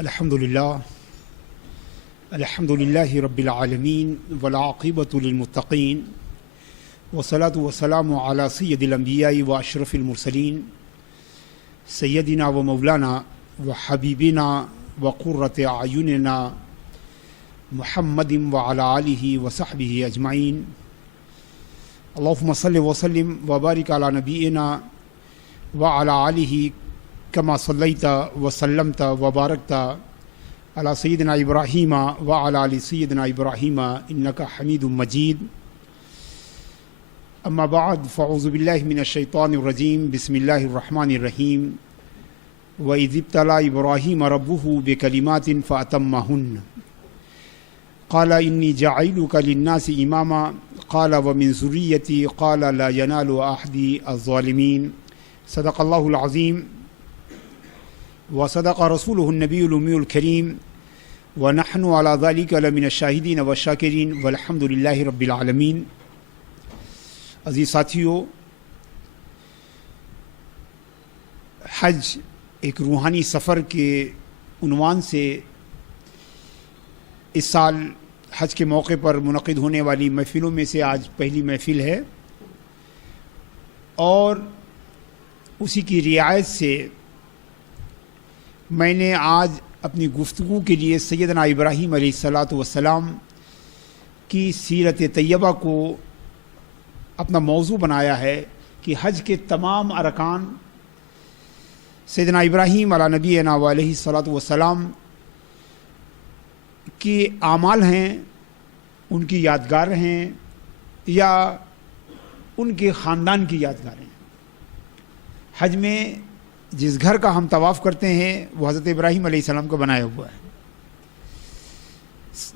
الحمدللہ رب العالمین والعاقبۃ للمتقین والصلاۃ والسلام علی سید الانبیاء و اشرف المرسلین سیدنا و مولانا و حبیبنا و قرۃ اعیننا محمد وعلی آلہ و صحبہ اجمعین۔ اللہم صل وسلم وبارک علی نبینا وعلی آلہ کما صلیت وسلمت وبارکت علی سیدنا ابراہیم وعلی آل سیدنا ابراہیم انک حمید مجید۔ اما بعد فاعوذ باللہ من الشیطان الرجیم، بسم اللہ الرحمن الرحیم۔ وَإِذِ ابْتَلَىٰ إِبْرَاهِيمَ رَبُّهُ بِكَلِمَاتٍ فَأَتَمَّهُنَّ قَالَ إِنِّي جَاعِلُكَ لِلنَّاسِ إِمَامًا قَالَ وَمِن ذُرِّيَّتِي قَالَ لَا يَنَالُ عَهْدِي الظَّالِمِينَ۔ صدق اللہ العظیم وصدق رسولہ النبی الأمی الکریم ونحن علی ذلک لمن الشاہدین والشاکرین والحمد للہ رب العالمین۔ عزیز ساتھیو، حج ایک روحانی سفر کے عنوان سے اس سال حج کے موقع پر منعقد ہونے والی محفلوں میں سے آج پہلی محفل ہے، اور اسی کی رعایت سے میں نے آج اپنی گفتگو کے لیے سیدنا ابراہیم علیہ الصلاۃ والسلام کی سیرت طیبہ کو اپنا موضوع بنایا ہے کہ حج کے تمام ارکان سیدنا ابراہیم علی نبینا علیہ الصلاۃ والسلام کے اعمال ہیں، ان کی یادگار ہیں یا ان کے خاندان کی یادگاریں۔ حج میں جس گھر کا ہم طواف کرتے ہیں وہ حضرت ابراہیم علیہ السلام کا بنایا ہوا ہے،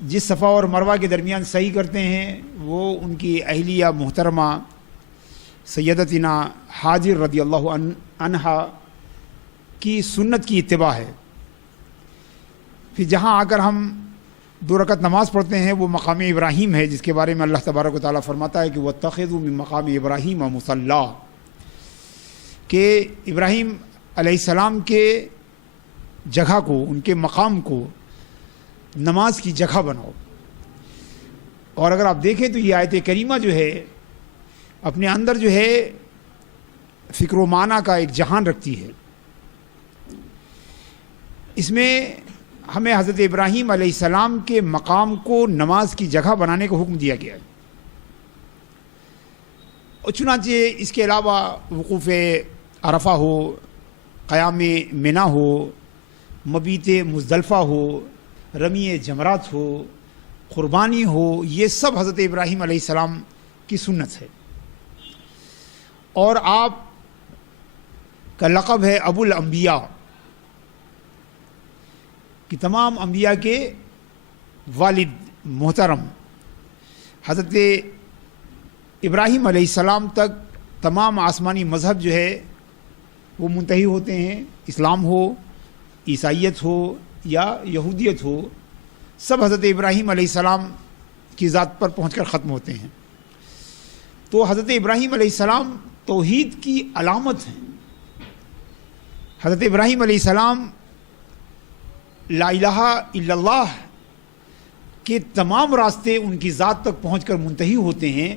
جس صفا اور مروہ کے درمیان سعی کرتے ہیں وہ ان کی اہلیہ محترمہ سیدتنا حاجر رضی اللہ عنہا کی سنت کی اتباع ہے۔ پھر جہاں آ کر ہم 2 رکعت نماز پڑھتے ہیں وہ مقام ابراہیم ہے، جس کے بارے میں اللہ تبارک و تعالیٰ فرماتا ہے کہ وَاتَّخِذُوا مِن مَقَامِ إِبْرَاهِيمَ مُصَلًّى، کہ ابراہیم علیہ السلام کے جگہ کو، ان کے مقام کو نماز کی جگہ بناؤ۔ اور اگر آپ دیکھیں تو یہ آیت کریمہ جو ہے اپنے اندر جو ہے فکر و معنی کا ایک جہان رکھتی ہے۔ اس میں ہمیں حضرت ابراہیم علیہ السلام کے مقام کو نماز کی جگہ بنانے کا حکم دیا گیا ہے، اور چنانچہ اس کے علاوہ وقوف عرفہ ہو، قیام منا ہو، مبیت مزدلفہ ہو، رمی جمرات ہو، قربانی ہو، یہ سب حضرت ابراہیم علیہ السلام کی سنت ہے۔ اور آپ کا لقب ہے ابو الانبیاء، کہ تمام انبیاء کے والد محترم۔ حضرت ابراہیم علیہ السلام تک تمام آسمانی مذہب جو ہے وہ منتہی ہوتے ہیں، اسلام ہو، عیسائیت ہو یا یہودیت ہو، سب حضرت ابراہیم علیہ السلام کی ذات پر پہنچ کر ختم ہوتے ہیں۔ تو حضرت ابراہیم علیہ السلام توحید کی علامت ہیں۔ حضرت ابراہیم علیہ السلام لا الہ الا اللہ کے تمام راستے ان کی ذات تک پہنچ کر منتہی ہوتے ہیں۔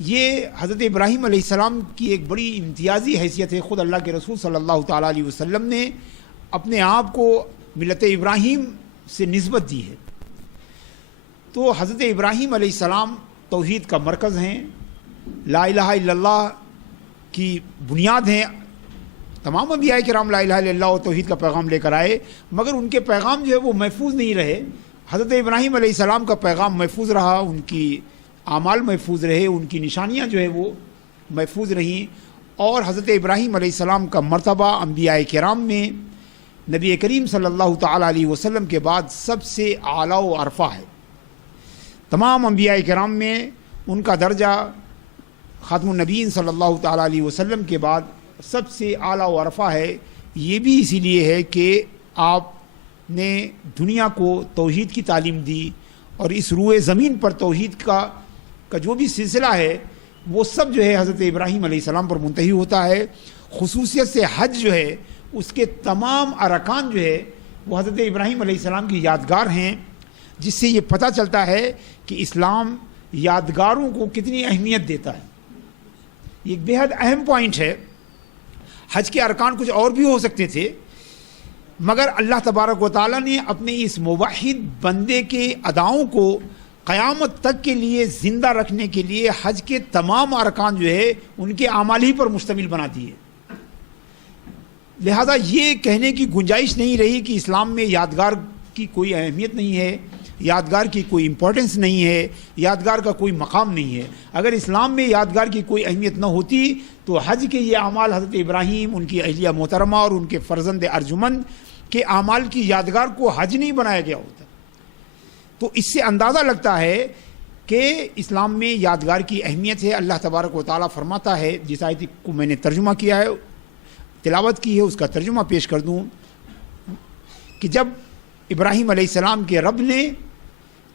یہ حضرت ابراہیم علیہ السلام کی ایک بڑی امتیازی حیثیت ہے۔ خود اللہ کے رسول صلی اللہ تعالیٰ علیہ وسلم نے اپنے آپ کو ملت ابراہیم سے نسبت دی ہے۔ تو حضرت ابراہیم علیہ السلام توحید کا مرکز ہیں، لا الہ الا اللہ کی بنیاد ہیں۔ تمام انبیاء کرام لا الہ الا اللہ اور توحید کا پیغام لے کر آئے، مگر ان کے پیغام جو ہے وہ محفوظ نہیں رہے۔ حضرت ابراہیم علیہ السلام کا پیغام محفوظ رہا، ان کی اعمال محفوظ رہے، ان کی نشانیاں جو ہے وہ محفوظ رہیں، اور حضرت ابراہیم علیہ السلام کا مرتبہ انبیاء کرام میں نبی کریم صلی اللہ تعالیٰ علیہ وسلم کے بعد سب سے اعلیٰ و عرفہ ہے۔ تمام انبیاء کرام میں ان کا درجہ خاتم النبیین صلی اللہ تعالیٰ علیہ وسلم کے بعد سب سے اعلیٰ و عرفہ ہے۔ یہ بھی اسی لیے ہے کہ آپ نے دنیا کو توحید کی تعلیم دی، اور اس روئے زمین پر توحید کا جو بھی سلسلہ ہے وہ سب جو ہے حضرت ابراہیم علیہ السلام پر منتہی ہوتا ہے۔ خصوصیت سے حج جو ہے اس کے تمام ارکان جو ہے وہ حضرت ابراہیم علیہ السلام کی یادگار ہیں، جس سے یہ پتہ چلتا ہے کہ اسلام یادگاروں کو کتنی اہمیت دیتا ہے۔ یہ ایک بیحد اہم پوائنٹ ہے۔ حج کے ارکان کچھ اور بھی ہو سکتے تھے، مگر اللہ تبارک و تعالیٰ نے اپنے اس موحد بندے کے اداؤں کو قیامت تک کے لیے زندہ رکھنے کے لیے حج کے تمام ارکان جو ہے ان کے اعمال ہی پر مشتمل بنا دیے۔ لہذا یہ کہنے کی گنجائش نہیں رہی کہ اسلام میں یادگار کی کوئی اہمیت نہیں ہے، یادگار کی کوئی امپورٹنس نہیں ہے، یادگار کا کوئی مقام نہیں ہے۔ اگر اسلام میں یادگار کی کوئی اہمیت نہ ہوتی تو حج کے یہ اعمال حضرت ابراہیم، ان کی اہلیہ محترمہ اور ان کے فرزند ارجمند کے اعمال کی یادگار کو حج نہیں بنایا گیا ہوتا۔ تو اس سے اندازہ لگتا ہے کہ اسلام میں یادگار کی اہمیت ہے۔ اللہ تبارک و تعالیٰ فرماتا ہے، جس آیت کو میں نے ترجمہ کیا ہے، تلاوت کی ہے، اس کا ترجمہ پیش کر دوں کہ جب ابراہیم علیہ السلام کے رب نے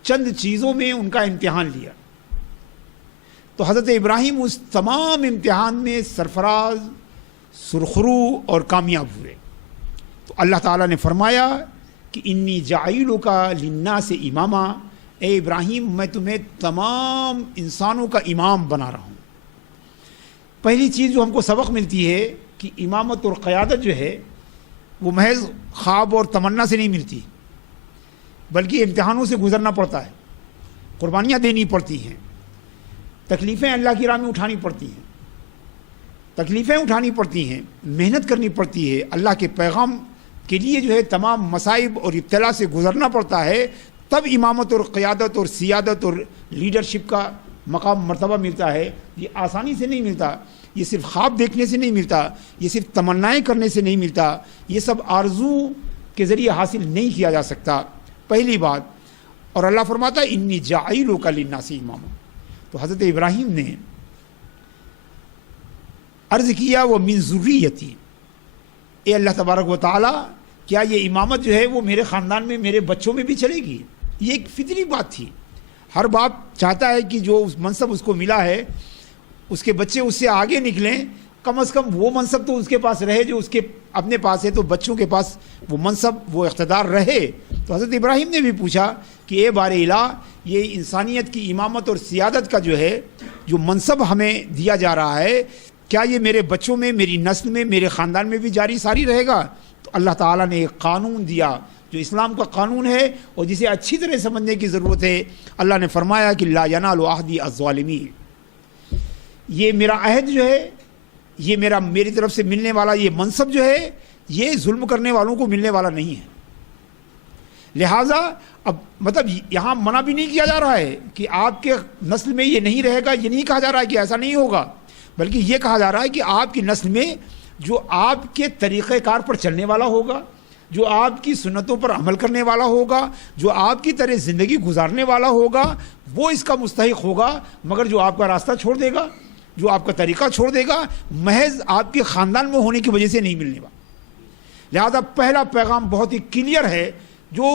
چند چیزوں میں ان کا امتحان لیا تو حضرت ابراہیم اس تمام امتحان میں سرفراز، سرخرو اور کامیاب ہوئے۔ تو اللہ تعالیٰ نے فرمایا کہ انی جاعلک للناس اماما، اے ابراہیم میں تمہیں تمام انسانوں کا امام بنا رہا ہوں۔ پہلی چیز جو ہم کو سبق ملتی ہے کہ امامت اور قیادت جو ہے وہ محض خواب اور تمنا سے نہیں ملتی، بلکہ امتحانوں سے گزرنا پڑتا ہے، قربانیاں دینی پڑتی ہیں، تکلیفیں اللہ کی راہ میں اٹھانی پڑتی ہیں، تکلیفیں اٹھانی پڑتی ہیں، محنت کرنی پڑتی ہے، اللہ کے پیغام کے لیے جو ہے تمام مصائب اور ابتلا سے گزرنا پڑتا ہے، تب امامت اور قیادت اور سیادت اور لیڈرشپ کا مقام مرتبہ ملتا ہے۔ یہ آسانی سے نہیں ملتا، یہ صرف خواب دیکھنے سے نہیں ملتا، یہ صرف تمنائیں کرنے سے نہیں ملتا، یہ سب آرزو کے ذریعے حاصل نہیں کیا جا سکتا، پہلی بات۔ اور اللہ فرماتا ہے انی جاعلک للناس اماما۔ تو حضرت ابراہیم نے عرض کیا وہ من ذریتی، اے اللہ تبارک و تعالی کیا یہ امامت جو ہے وہ میرے خاندان میں، میرے بچوں میں بھی چلے گی؟ یہ ایک فطری بات تھی۔ ہر باپ چاہتا ہے کہ جو منصب اس کو ملا ہے اس کے بچے اس سے آگے نکلیں، کم از کم وہ منصب تو اس کے پاس رہے جو اس کے اپنے پاس ہے، تو بچوں کے پاس وہ منصب، وہ اقتدار رہے۔ تو حضرت ابراہیم نے بھی پوچھا کہ اے بار الہ، یہ انسانیت کی امامت اور سیادت کا جو ہے جو منصب ہمیں دیا جا رہا ہے، کیا یہ میرے بچوں میں، میری نسل میں، میرے خاندان میں بھی جاری ساری رہے گا؟ تو اللہ تعالیٰ نے ایک قانون دیا جو اسلام کا قانون ہے اور جسے اچھی طرح سمجھنے کی ضرورت ہے۔ اللہ نے فرمایا کہ لا ینال عہدی الظالمین، یہ میرا عہد جو ہے، یہ میری طرف سے ملنے والا یہ منصب جو ہے، یہ ظلم کرنے والوں کو ملنے والا نہیں ہے۔ لہٰذا اب مطلب یہاں منع بھی نہیں کیا جا رہا ہے کہ آپ کے نسل میں یہ نہیں رہے گا، یہ نہیں کہا جا رہا ہے کہ ایسا نہیں ہوگا، بلکہ یہ کہا جا رہا ہے کہ آپ کی نسل میں جو آپ کے طریقہ کار پر چلنے والا ہوگا، جو آپ کی سنتوں پر عمل کرنے والا ہوگا، جو آپ کی طرح زندگی گزارنے والا ہوگا، وہ اس کا مستحق ہوگا، مگر جو آپ کا راستہ چھوڑ دے گا، جو آپ کا طریقہ چھوڑ دے گا، محض آپ کے خاندان میں ہونے کی وجہ سے نہیں ملنے والا۔ لہذا پہلا پیغام بہت ہی کلیئر ہے، جو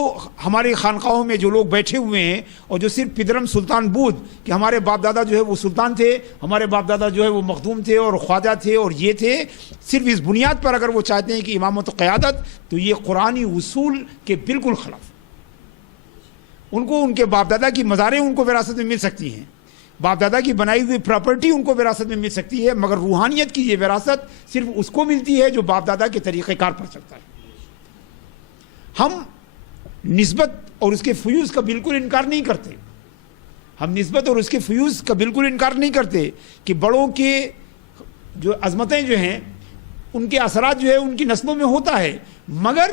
ہمارے خانقاہوں میں جو لوگ بیٹھے ہوئے ہیں اور جو صرف پدرم سلطان بود کہ ہمارے باپ دادا جو ہے وہ سلطان تھے، ہمارے باپ دادا جو ہے وہ مخدوم تھے اور خواجہ تھے اور یہ تھے، صرف اس بنیاد پر اگر وہ چاہتے ہیں کہ امامت و قیادت، تو یہ قرآنی اصول کے بالکل خلاف۔ ان کو ان کے باپ دادا کی مزاریں ان کو وراثت میں مل سکتی ہیں، باپ دادا کی بنائی ہوئی پراپرٹی ان کو وراثت میں مل سکتی ہے، مگر روحانیت کی یہ وراثت صرف اس کو ملتی ہے جو باپ دادا کے طریقہ کار پر چلتا ہے۔ ہم نسبت اور اس کے فیوز کا بالکل انکار نہیں کرتے، ہم نسبت اور اس کے فیوز کا بالکل انکار نہیں کرتے کہ بڑوں کے جو عظمتیں جو ہیں ان کے اثرات جو ہے ان کی نسلوں میں ہوتا ہے، مگر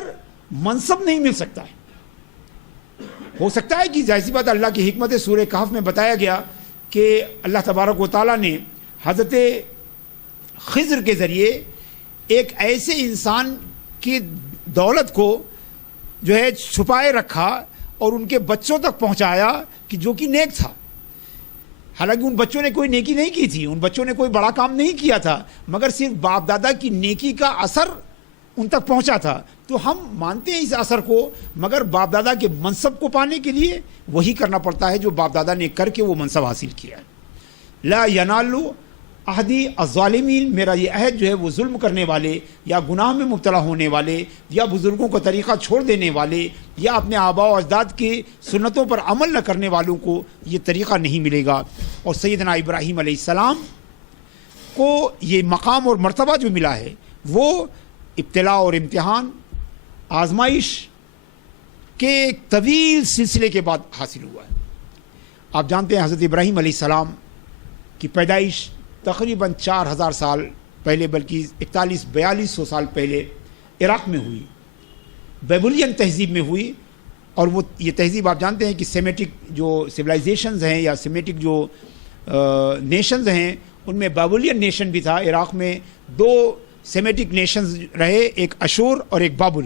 منصب نہیں مل سکتا ہے۔ ہو سکتا ہے کہ ظاہر سی بات اللہ کی حکمت سورہ کہف میں بتایا گیا کہ اللہ تبارک و تعالیٰ نے حضرت خضر کے ذریعے ایک ایسے انسان کی دولت کو جو ہے چھپائے رکھا اور ان کے بچوں تک پہنچایا کہ جو کہ نیک تھا۔ حالانکہ ان بچوں نے کوئی نیکی نہیں کی تھی، ان بچوں نے کوئی بڑا کام نہیں کیا تھا، مگر صرف باپ دادا کی نیکی کا اثر ان تک پہنچا تھا۔ تو ہم مانتے ہیں اس اثر کو، مگر باپ دادا کے منصب کو پانے کے لیے وہی کرنا پڑتا ہے جو باپ دادا نے کر کے وہ منصب حاصل کیا ہے۔ لا ینال عہدی الظالمین، میرا یہ عہد جو ہے وہ ظلم کرنے والے یا گناہ میں مبتلا ہونے والے یا بزرگوں کا طریقہ چھوڑ دینے والے یا اپنے آباء و اجداد کی سنتوں پر عمل نہ کرنے والوں کو یہ طریقہ نہیں ملے گا۔ اور سیدنا ابراہیم علیہ السلام کو یہ مقام اور مرتبہ جو ملا ہے وہ ابتلاء اور امتحان، آزمائش کے ایک طویل سلسلے کے بعد حاصل ہوا ہے۔ آپ جانتے ہیں حضرت ابراہیم علیہ السلام کی پیدائش تقریباً 4000 سال پہلے، بلکہ 4100-4200 سال پہلے عراق میں ہوئی، بیبلین تہذیب میں ہوئی۔ اور وہ یہ تہذیب آپ جانتے ہیں کہ سیمیٹک جو سویلائزیشنز ہیں یا سیمیٹک جو نیشنز ہیں ان میں بیبلین نیشن بھی تھا۔ عراق میں 2 سیمیٹک نیشنز رہے، ایک اشور اور ایک بابل۔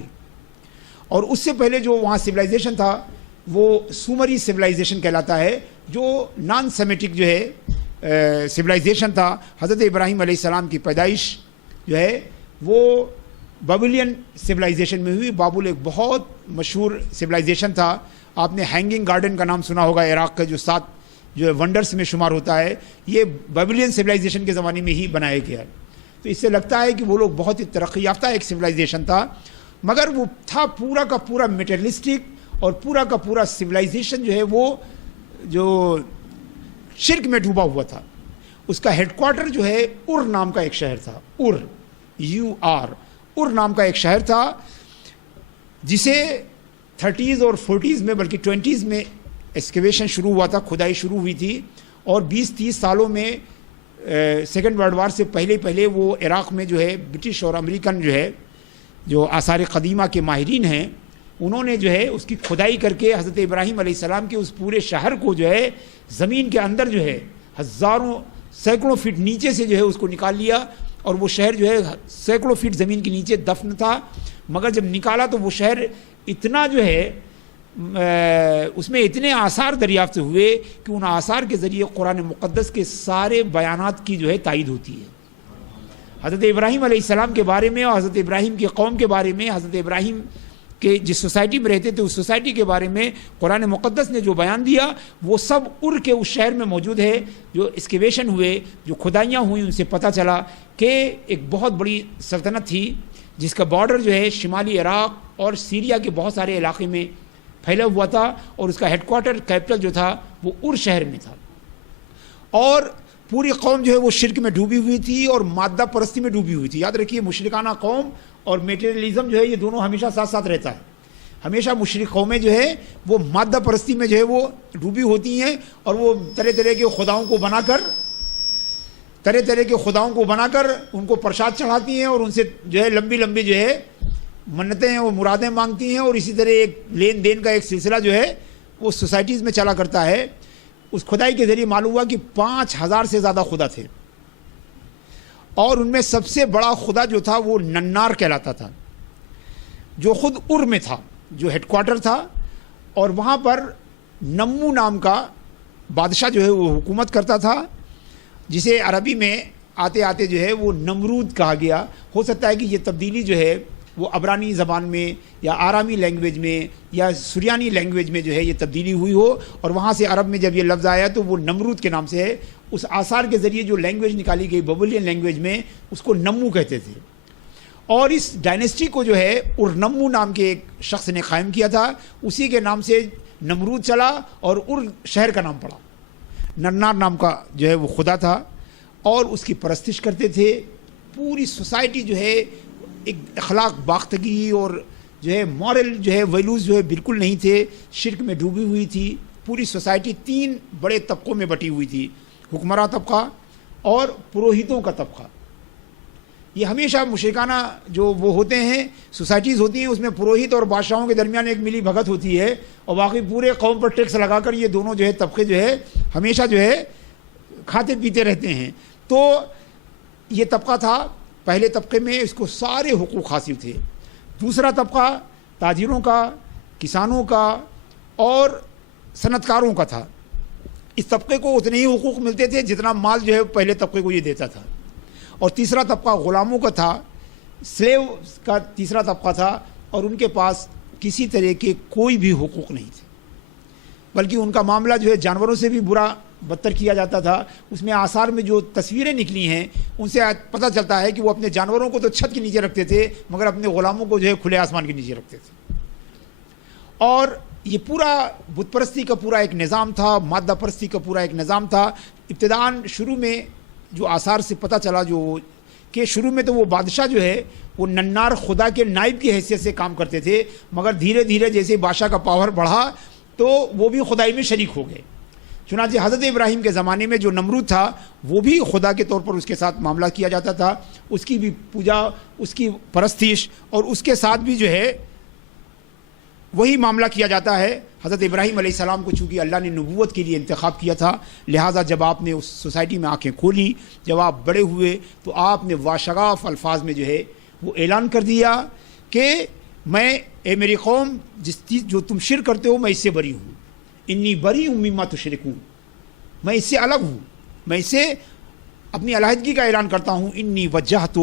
اور اس سے پہلے جو وہاں سویلائزیشن تھا وہ سومری سویلائزیشن کہلاتا ہے، جو نان سیمیٹک جو ہے سویلائزیشن تھا۔ حضرت ابراہیم علیہ السلام کی پیدائش جو ہے وہ بابلین سویلائزیشن میں ہوئی۔ بابل ایک بہت مشہور سویلائزیشن تھا۔ آپ نے ہینگنگ گارڈن کا نام سنا ہوگا، عراق کا جو 7 جو ہے ونڈرس میں شمار ہوتا ہے، یہ بابلین سویلائزیشن کے زمانے میں ہی بنایا گیا ہے۔ تو اس سے لگتا ہے کہ وہ لوگ بہت ہی ترقی یافتہ ایک سویلائزیشن تھا، مگر وہ تھا پورا کا پورا میٹرلسٹک، اور پورا کا پورا سویلائزیشن جو ہے وہ جو شرک میں ڈوبا ہوا تھا۔ اس کا ہیڈ کوارٹر جو ہے ار نام کا ایک شہر تھا، ار نام کا ایک شہر تھا، جسے 30s اور 40s میں بلکہ 20s میں ایکسکیویشن شروع ہوا تھا، کھدائی شروع ہوئی تھی، اور 20-30 سالوں میں سیکنڈ ورلڈ وار سے پہلے وہ عراق میں جو ہے برٹش اور امریکن جو ہے جو آثار قدیمہ کے ماہرین ہیں، انہوں نے جو ہے اس کی کھدائی کر کے حضرت ابراہیم علیہ السلام کے اس پورے شہر کو جو ہے زمین کے اندر جو ہے سینکڑوں فٹ نیچے سے جو ہے اس کو نکال لیا، اور وہ شہر جو ہے سینکڑوں فٹ زمین کے نیچے دفن تھا۔ مگر جب نکالا تو وہ شہر اتنا جو ہے اس میں اتنے آثار دریافت ہوئے کہ ان آثار کے ذریعے قرآن مقدس کے سارے بیانات کی جو ہے تائید ہوتی ہے۔ حضرت ابراہیم علیہ السلام کے بارے میں اور حضرت ابراہیم کی قوم کے بارے میں، حضرت ابراہیم کہ جس سوسائٹی میں رہتے تھے اس سوسائٹی کے بارے میں قرآن مقدس نے جو بیان دیا وہ سب ار کے اس شہر میں موجود ہے۔ جو ایکسکیویشن ہوئے، جو کھدائیاں ہوئیں، ان سے پتہ چلا کہ ایک بہت بڑی سلطنت تھی جس کا بارڈر جو ہے شمالی عراق اور سیریا کے بہت سارے علاقے میں پھیلا ہوا تھا، اور اس کا ہیڈ کوارٹر کیپٹل جو تھا وہ ار شہر میں تھا۔ اور پوری قوم جو ہے وہ شرک میں ڈوبی ہوئی تھی اور مادہ پرستی میں ڈوبی ہوئی تھی۔ یاد رکھیے مشرکانہ قوم اور میٹیریلزم جو ہے یہ دونوں ہمیشہ ساتھ ساتھ رہتا ہے۔ ہمیشہ مشرک قومیں جو ہے وہ مادہ پرستی میں جو ہے وہ ڈوبی ہوتی ہیں، اور وہ طرح طرح کے خداؤں کو بنا کر ان کو پرساد چڑھاتی ہیں، اور ان سے جو ہے لمبی جو ہے منتیں اور مرادیں مانگتی ہیں، اور اسی طرح ایک لین دین کا ایک سلسلہ جو ہے وہ سوسائٹیز میں چلا کرتا ہے۔ اس کھدائی کے ذریعے معلوم ہوا کہ 5000 سے زیادہ خدا تھے، اور ان میں سب سے بڑا خدا جو تھا وہ ننار کہلاتا تھا، جو خود ار میں تھا، جو ہیڈ کوارٹر تھا، اور وہاں پر نمو نام کا بادشاہ جو ہے وہ حکومت کرتا تھا، جسے عربی میں آتے آتے جو ہے وہ نمرود کہا گیا۔ ہو سکتا ہے کہ یہ تبدیلی جو ہے وہ عبرانی زبان میں یا آرامی لینگویج میں یا سریانی لینگویج میں جو ہے یہ تبدیلی ہوئی ہو، اور وہاں سے عرب میں جب یہ لفظ آیا تو وہ نمرود کے نام سے ہے۔ اس آثار کے ذریعے جو لینگویج نکالی گئی بابلین لینگویج میں اس کو نمو کہتے تھے، اور اس ڈائنیسٹی کو جو ہے ارنمو نام کے ایک شخص نے قائم کیا تھا، اسی کے نام سے نمرود چلا اور ار شہر کا نام پڑا۔ ننار نام کا جو ہے وہ خدا تھا، اور اس کی پرستش کرتے تھے۔ پوری سوسائٹی جو ہے ایک اخلاق باختگی اور جو ہے مورل جو ہے ویلوز جو ہے بالکل نہیں تھے، شرک میں ڈوبی ہوئی تھی۔ پوری سوسائٹی 3 بڑے طبقوں میں بٹی ہوئی تھی، حکمراں طبقہ اور پروہتوں کا طبقہ۔ یہ ہمیشہ مشرکانہ جو وہ ہوتے ہیں سوسائٹیز ہوتی ہیں، اس میں پروہت اور بادشاہوں کے درمیان ایک ملی بھگت ہوتی ہے، اور باقی پورے قوم پر ٹیکس لگا کر یہ دونوں جو ہے طبقے جو ہے ہمیشہ جو ہے کھاتے پیتے رہتے ہیں۔ تو یہ طبقہ تھا، پہلے طبقے میں اس کو سارے حقوق حاصل تھے۔ دوسرا طبقہ تاجروں کا، کسانوں کا اور صنعت کاروں کا تھا۔ اس طبقے کو اتنے ہی حقوق ملتے تھے جتنا مال جو ہے پہلے طبقے کو یہ دیتا تھا۔ اور تیسرا طبقہ غلاموں کا تھا، سلیو کا تیسرا طبقہ تھا، اور ان کے پاس کسی طرح کے کوئی بھی حقوق نہیں تھے، بلکہ ان کا معاملہ جو ہے جانوروں سے بھی برا بدتر کیا جاتا تھا. اس میں آثار میں جو تصویریں نکلی ہیں ان سے پتہ چلتا ہے کہ وہ اپنے جانوروں کو تو چھت کے نیچے رکھتے تھے مگر اپنے غلاموں کو جو ہے کھلے آسمان کے نیچے رکھتے تھے. اور یہ پورا بت پرستی کا پورا ایک نظام تھا, مادہ پرستی کا پورا ایک نظام تھا. ابتداً شروع میں جو آثار سے پتہ چلا جو کہ شروع میں تو وہ بادشاہ جو ہے وہ ننار خدا کے نائب کی حیثیت سے کام کرتے تھے, مگر دھیرے دھیرے جیسے بادشاہ کا پاور بڑھا تو وہ بھی خدائی میں شریک ہو گئے. چنانچہ حضرت ابراہیم کے زمانے میں جو نمرود تھا وہ بھی خدا کے طور پر اس کے ساتھ معاملہ کیا جاتا تھا, اس کی بھی پوجا, اس کی پرستش, اور اس کے ساتھ بھی جو ہے وہی معاملہ کیا جاتا ہے. حضرت ابراہیم علیہ السلام کو چونکہ اللہ نے نبوت کے لیے انتخاب کیا تھا, لہٰذا جب آپ نے اس سوسائٹی میں آنکھیں کھولی, جب آپ بڑے ہوئے تو آپ نے واشگاف الفاظ میں جو ہے وہ اعلان کر دیا کہ میں اے میری قوم جس چیز جو تم شرک کرتے ہو میں اس سے بری ہوں, انی بری ہوں مما تشرکون, میں اس سے الگ ہوں, میں اس سے اپنی علیحدگی کا اعلان کرتا ہوں. انی وجہت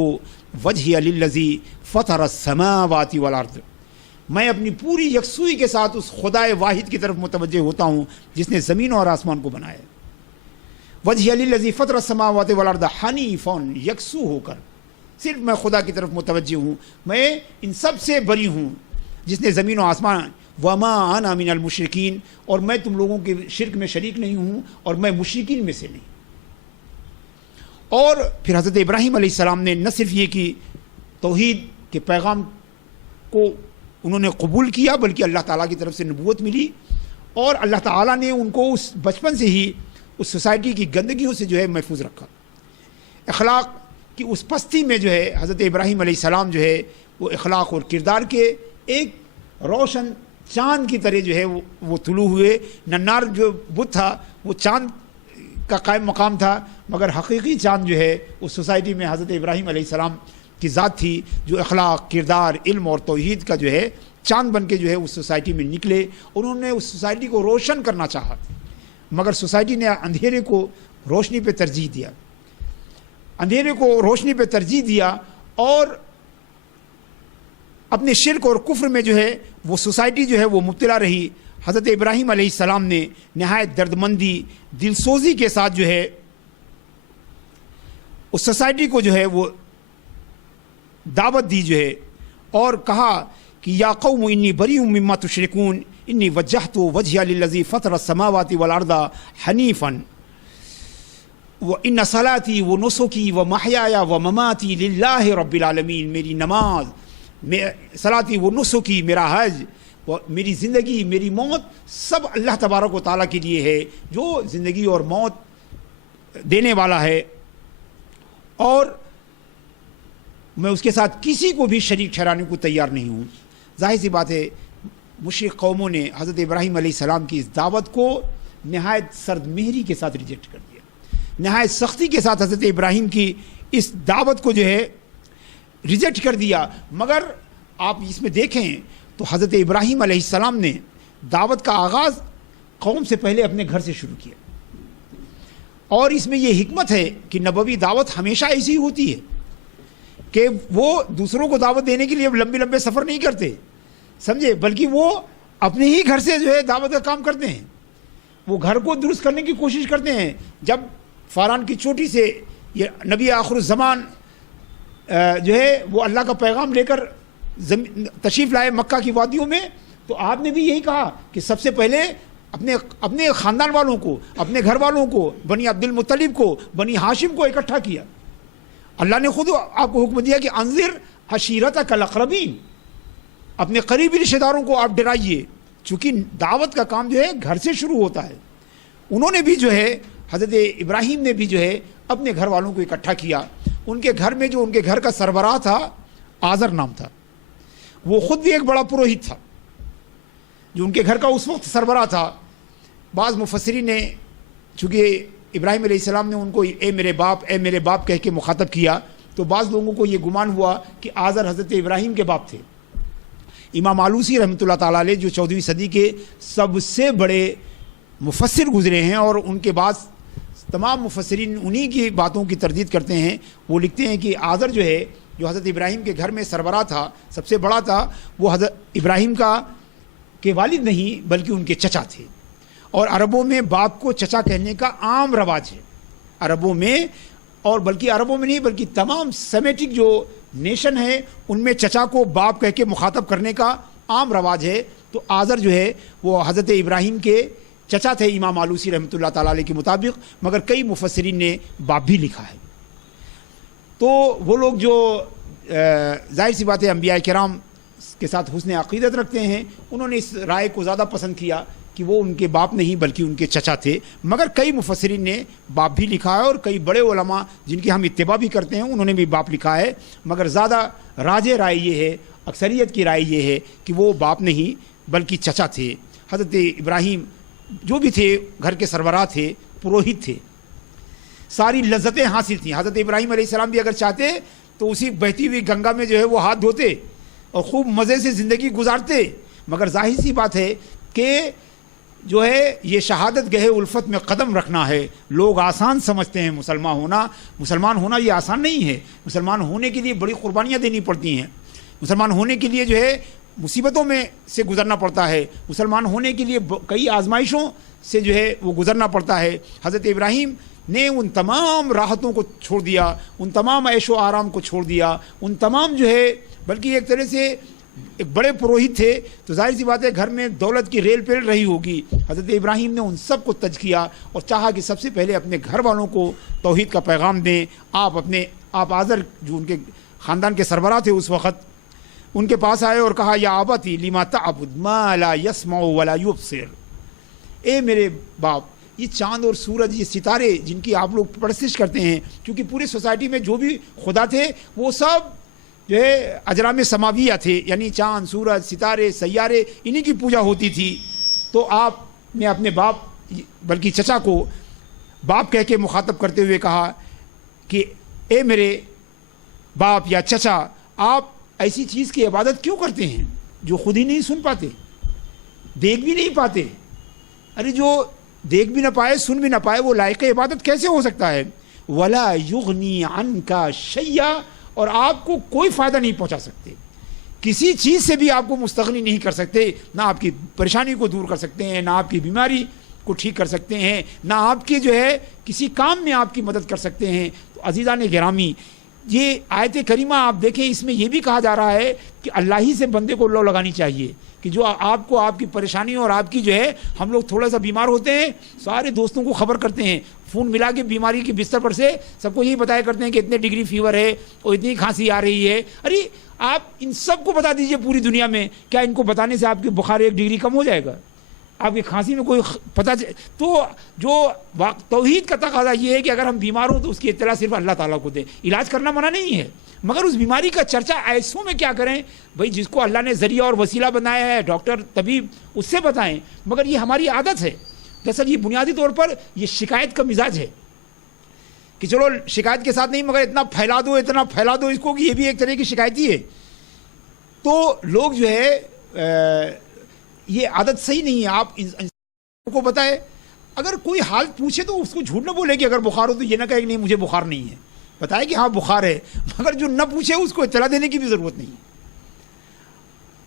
وجہی للذی فطر السماوات والارض, میں اپنی پوری یکسوئی کے ساتھ اس خدائے واحد کی طرف متوجہ ہوتا ہوں جس نے زمین اور آسمان کو بنایا. وجہی للذی فطر السماوات والارض حنیفا, یکسو ہو کر صرف میں خدا کی طرف متوجہ ہوں, میں ان سب سے بری ہوں جس نے زمین و آسمان. وما انا من المشرکین, اور میں تم لوگوں کے شرک میں شریک نہیں ہوں اور میں مشرکین میں سے نہیں. اور پھر حضرت ابراہیم علیہ السلام نے نہ صرف یہ کہ توحید کے پیغام کو انہوں نے قبول کیا بلکہ اللہ تعالیٰ کی طرف سے نبوت ملی, اور اللہ تعالیٰ نے ان کو اس بچپن سے ہی اس سوسائٹی کی گندگیوں سے جو ہے محفوظ رکھا. اخلاق کی اس پستی میں جو ہے حضرت ابراہیم علیہ السلام جو ہے وہ اخلاق اور کردار کے ایک روشن چاند کی طرح جو ہے وہ طلوع ہوئے. ننار جو بت تھا وہ چاند کا قائم مقام تھا, مگر حقیقی چاند جو ہے اس سوسائٹی میں حضرت ابراہیم علیہ السلام کی ذات تھی, جو اخلاق, کردار, علم اور توحید کا جو ہے چاند بن کے جو ہے اس سوسائٹی میں نکلے. انہوں نے اس سوسائٹی کو روشن کرنا چاہا مگر سوسائٹی نے اندھیرے کو روشنی پہ ترجیح دیا, اندھیرے کو روشنی پہ ترجیح دیا, اور اپنے شرک اور کفر میں جو ہے وہ سوسائٹی جو ہے وہ مبتلا رہی. حضرت ابراہیم علیہ السلام نے نہایت دردمندی, دل سوزی کے ساتھ جو ہے اس سوسائٹی کو جو ہے وہ دعوت دی جو ہے, اور کہا کہ یا قوم انی بری مما تشرکون انی وجہت وجہی للذی فطر السماوات والارض حنیفا وان صلاتی ونسکی ومحیای ومماتی للہ رب العالمین. میری نماز, صلاتی ونسکی, میرا حج, میری زندگی, میری موت سب اللہ تبارک و تعالیٰ کے لیے ہے جو زندگی اور موت دینے والا ہے, اور میں اس کے ساتھ کسی کو بھی شریک ٹھہرانے کو تیار نہیں ہوں. ظاہر سی بات ہے مشرک قوموں نے حضرت ابراہیم علیہ السلام کی اس دعوت کو نہایت سرد مہری کے ساتھ ریجیکٹ کر دیا, نہایت سختی کے ساتھ حضرت ابراہیم کی اس دعوت کو جو ہے ریجیکٹ کر دیا. مگر آپ اس میں دیکھیں تو حضرت ابراہیم علیہ السلام نے دعوت کا آغاز قوم سے پہلے اپنے گھر سے شروع کیا, اور اس میں یہ حکمت ہے کہ نبوی دعوت ہمیشہ ایسی ہوتی ہے کہ وہ دوسروں کو دعوت دینے کے لیے لمبے لمبے سفر نہیں کرتے, سمجھے, بلکہ وہ اپنے ہی گھر سے جو ہے دعوت کا کام کرتے ہیں. وہ گھر کو درست کرنے کی کوشش کرتے ہیں. جب فاران کی چوٹی سے یہ نبی آخر الزمان جو ہے وہ اللہ کا پیغام لے کر تشریف لائے مکہ کی وادیوں میں, تو آپ نے بھی یہی کہا کہ سب سے پہلے اپنے خاندان والوں کو, اپنے گھر والوں کو, بنی عبد المطلب کو, بنی ہاشم کو اکٹھا کیا. اللہ نے خود آپ کو حکم دیا کہ انذر عشیرتک الاقربین, اپنے قریبی رشتہ داروں کو آپ ڈرائیے, چونکہ دعوت کا کام جو ہے گھر سے شروع ہوتا ہے. انہوں نے بھی جو ہے حضرت ابراہیم نے بھی جو ہے اپنے گھر والوں کو اکٹھا کیا. ان کے گھر میں جو ان کے گھر کا سربراہ تھا آزر نام تھا, وہ خود بھی ایک بڑا پروہت تھا جو ان کے گھر کا اس وقت سربراہ تھا. بعض مفسرین نے چونکہ ابراہیم علیہ السلام نے ان کو اے میرے باپ کہہ کے مخاطب کیا, تو بعض لوگوں کو یہ گمان ہوا کہ آزر حضرت ابراہیم کے باپ تھے. امام آلوسی رحمۃ اللہ تعالیٰ علیہ جو 14ویں صدی کے سب سے بڑے مفسر گزرے ہیں, اور ان کے بعد تمام مفسرین انہی کی باتوں کی تردید کرتے ہیں, وہ لکھتے ہیں کہ آزر جو ہے جو حضرت ابراہیم کے گھر میں سربراہ تھا, سب سے بڑا تھا, وہ حضرت ابراہیم کے والد نہیں بلکہ ان کے چچا تھے. اور عربوں میں باپ کو چچا کہنے کا عام رواج ہے عربوں میں، اور بلکہ عربوں میں نہیں بلکہ تمام سیمیٹک جو نیشن ہے ان میں چچا کو باپ کہہ کے مخاطب کرنے کا عام رواج ہے. تو آزر جو ہے وہ حضرت ابراہیم کے چچا تھے امام آلوسی رحمۃ اللہ تعالیٰ علیہ کے مطابق، مگر کئی مفسرین نے باپ بھی لکھا ہے. تو وہ لوگ جو ظاہر سی بات ہے انبیاء کرام کے ساتھ حسن عقیدت رکھتے ہیں، انہوں نے اس رائے کو زیادہ پسند کیا کہ وہ ان کے باپ نہیں بلکہ ان کے چچا تھے. مگر کئی مفسرین نے باپ بھی لکھا ہے، اور کئی بڑے علماء جن کی ہم اتباع بھی کرتے ہیں انہوں نے بھی باپ لکھا ہے. مگر زیادہ راجح رائے یہ ہے، اکثریت کی رائے یہ ہے کہ وہ باپ نہیں بلکہ چچا تھے. حضرت ابراہیم جو بھی تھے گھر کے سربراہ تھے، پروہت تھے، ساری لذتیں حاصل تھیں. حضرت ابراہیم علیہ السلام بھی اگر چاہتے تو اسی بہتی ہوئی گنگا میں جو ہے وہ ہاتھ دھوتے اور خوب مزے سے زندگی گزارتے. مگر ظاہر سی بات ہے کہ جو ہے یہ شہادت گہے الفت میں قدم رکھنا ہے. لوگ آسان سمجھتے ہیں مسلمان ہونا یہ آسان نہیں ہے. مسلمان ہونے کے لیے بڑی قربانیاں دینی پڑتی ہیں. مسلمان ہونے کے لیے جو ہے مصیبتوں میں سے گزرنا پڑتا ہے. مسلمان ہونے کے لیے کئی آزمائشوں سے جو ہے وہ گزرنا پڑتا ہے. حضرت ابراہیم نے ان تمام راحتوں کو چھوڑ دیا، ان تمام عیش و آرام کو چھوڑ دیا، ان تمام جو ہے بلکہ ایک طرح سے ایک بڑے پروہت تھے تو ظاہر سی بات ہے گھر میں دولت کی ریل پیل رہی ہوگی. حضرت ابراہیم نے ان سب کو تج کیا اور چاہا کہ سب سے پہلے اپنے گھر والوں کو توحید کا پیغام دیں. آپ آزر جو ان کے خاندان کے سربراہ تھے اس وقت، ان کے پاس آئے اور کہا یا ابتی لما تعبد ما لا يسمع ولا يبصر. اے میرے باپ، یہ چاند اور سورج، یہ ستارے جن کی آپ لوگ پرستش کرتے ہیں، کیونکہ پورے سوسائٹی میں جو بھی خدا تھے وہ سب جو ہے اجرام سماویہ تھے، یعنی چاند، سورج، ستارے، سیارے، انہی کی پوجا ہوتی تھی. تو آپ نے اپنے باپ بلکہ چچا کو باپ کہہ کے مخاطب کرتے ہوئے کہا کہ اے میرے باپ یا چچا، آپ ایسی چیز کی عبادت کیوں کرتے ہیں جو خود ہی نہیں سن پاتے، دیکھ بھی نہیں پاتے؟ ارے جو دیکھ بھی نہ پائے، سن بھی نہ پائے، وہ لائق عبادت کیسے ہو سکتا ہے؟ وَلَا يُغْنِي عَنْكَ شَيْئًا، اور آپ کو کوئی فائدہ نہیں پہنچا سکتے، کسی چیز سے بھی آپ کو مستغنی نہیں کر سکتے. نہ آپ کی پریشانی کو دور کر سکتے ہیں، نہ آپ کی بیماری کو ٹھیک کر سکتے ہیں، نہ آپ کے جو ہے کسی کام میں آپ کی مدد کر سکتے ہیں. تو عزیزان گرامی، یہ آیت کریمہ آپ دیکھیں، اس میں یہ بھی کہا جا رہا ہے کہ اللہ ہی سے بندے کو لو لگانی چاہیے کہ جو آپ کو آپ کی پریشانیوں اور آپ کی جو ہے، ہم لوگ تھوڑا سا بیمار ہوتے ہیں سارے دوستوں کو خبر کرتے ہیں، فون ملا کے بیماری کی بستر پر سے سب کو یہی بتایا کرتے ہیں کہ اتنے ڈگری فیور ہے اور اتنی کھانسی آ رہی ہے. ارے آپ ان سب کو بتا دیجئے پوری دنیا میں، کیا ان کو بتانے سے آپ کی بخار 1 ڈگری کم ہو جائے گا؟ آپ کی کھانسی میں کوئی پتہ تو جو توحید کا تقاضا یہ ہے کہ اگر ہم بیمار ہوں تو اس کی اطلاع صرف اللہ تعالیٰ کو دیں. علاج کرنا منع نہیں ہے، مگر اس بیماری کا چرچا ایسوں میں کیا کریں؟ بھائی جس کو اللہ نے ذریعہ اور وسیلہ بنایا ہے، ڈاکٹر طبیب، اس سے بتائیں. مگر یہ ہماری عادت ہے. دراصل یہ بنیادی طور پر یہ شکایت کا مزاج ہے کہ چلو شکایت کے ساتھ نہیں مگر اتنا پھیلا دو اس کو، کہ یہ بھی ایک طرح کی شکایت ہی ہے. تو لوگ جو ہے یہ عادت صحیح نہیں ہے. آپ ان کو بتائیں، اگر کوئی حال پوچھے تو اس کو جھوٹ نہ بولے کہ اگر بخار ہو تو یہ نہ کہے کہ نہیں مجھے بخار نہیں ہے، بتائے کہ ہاں بخار ہے. مگر جو نہ پوچھے اس کو اطلاع دینے کی بھی ضرورت نہیں.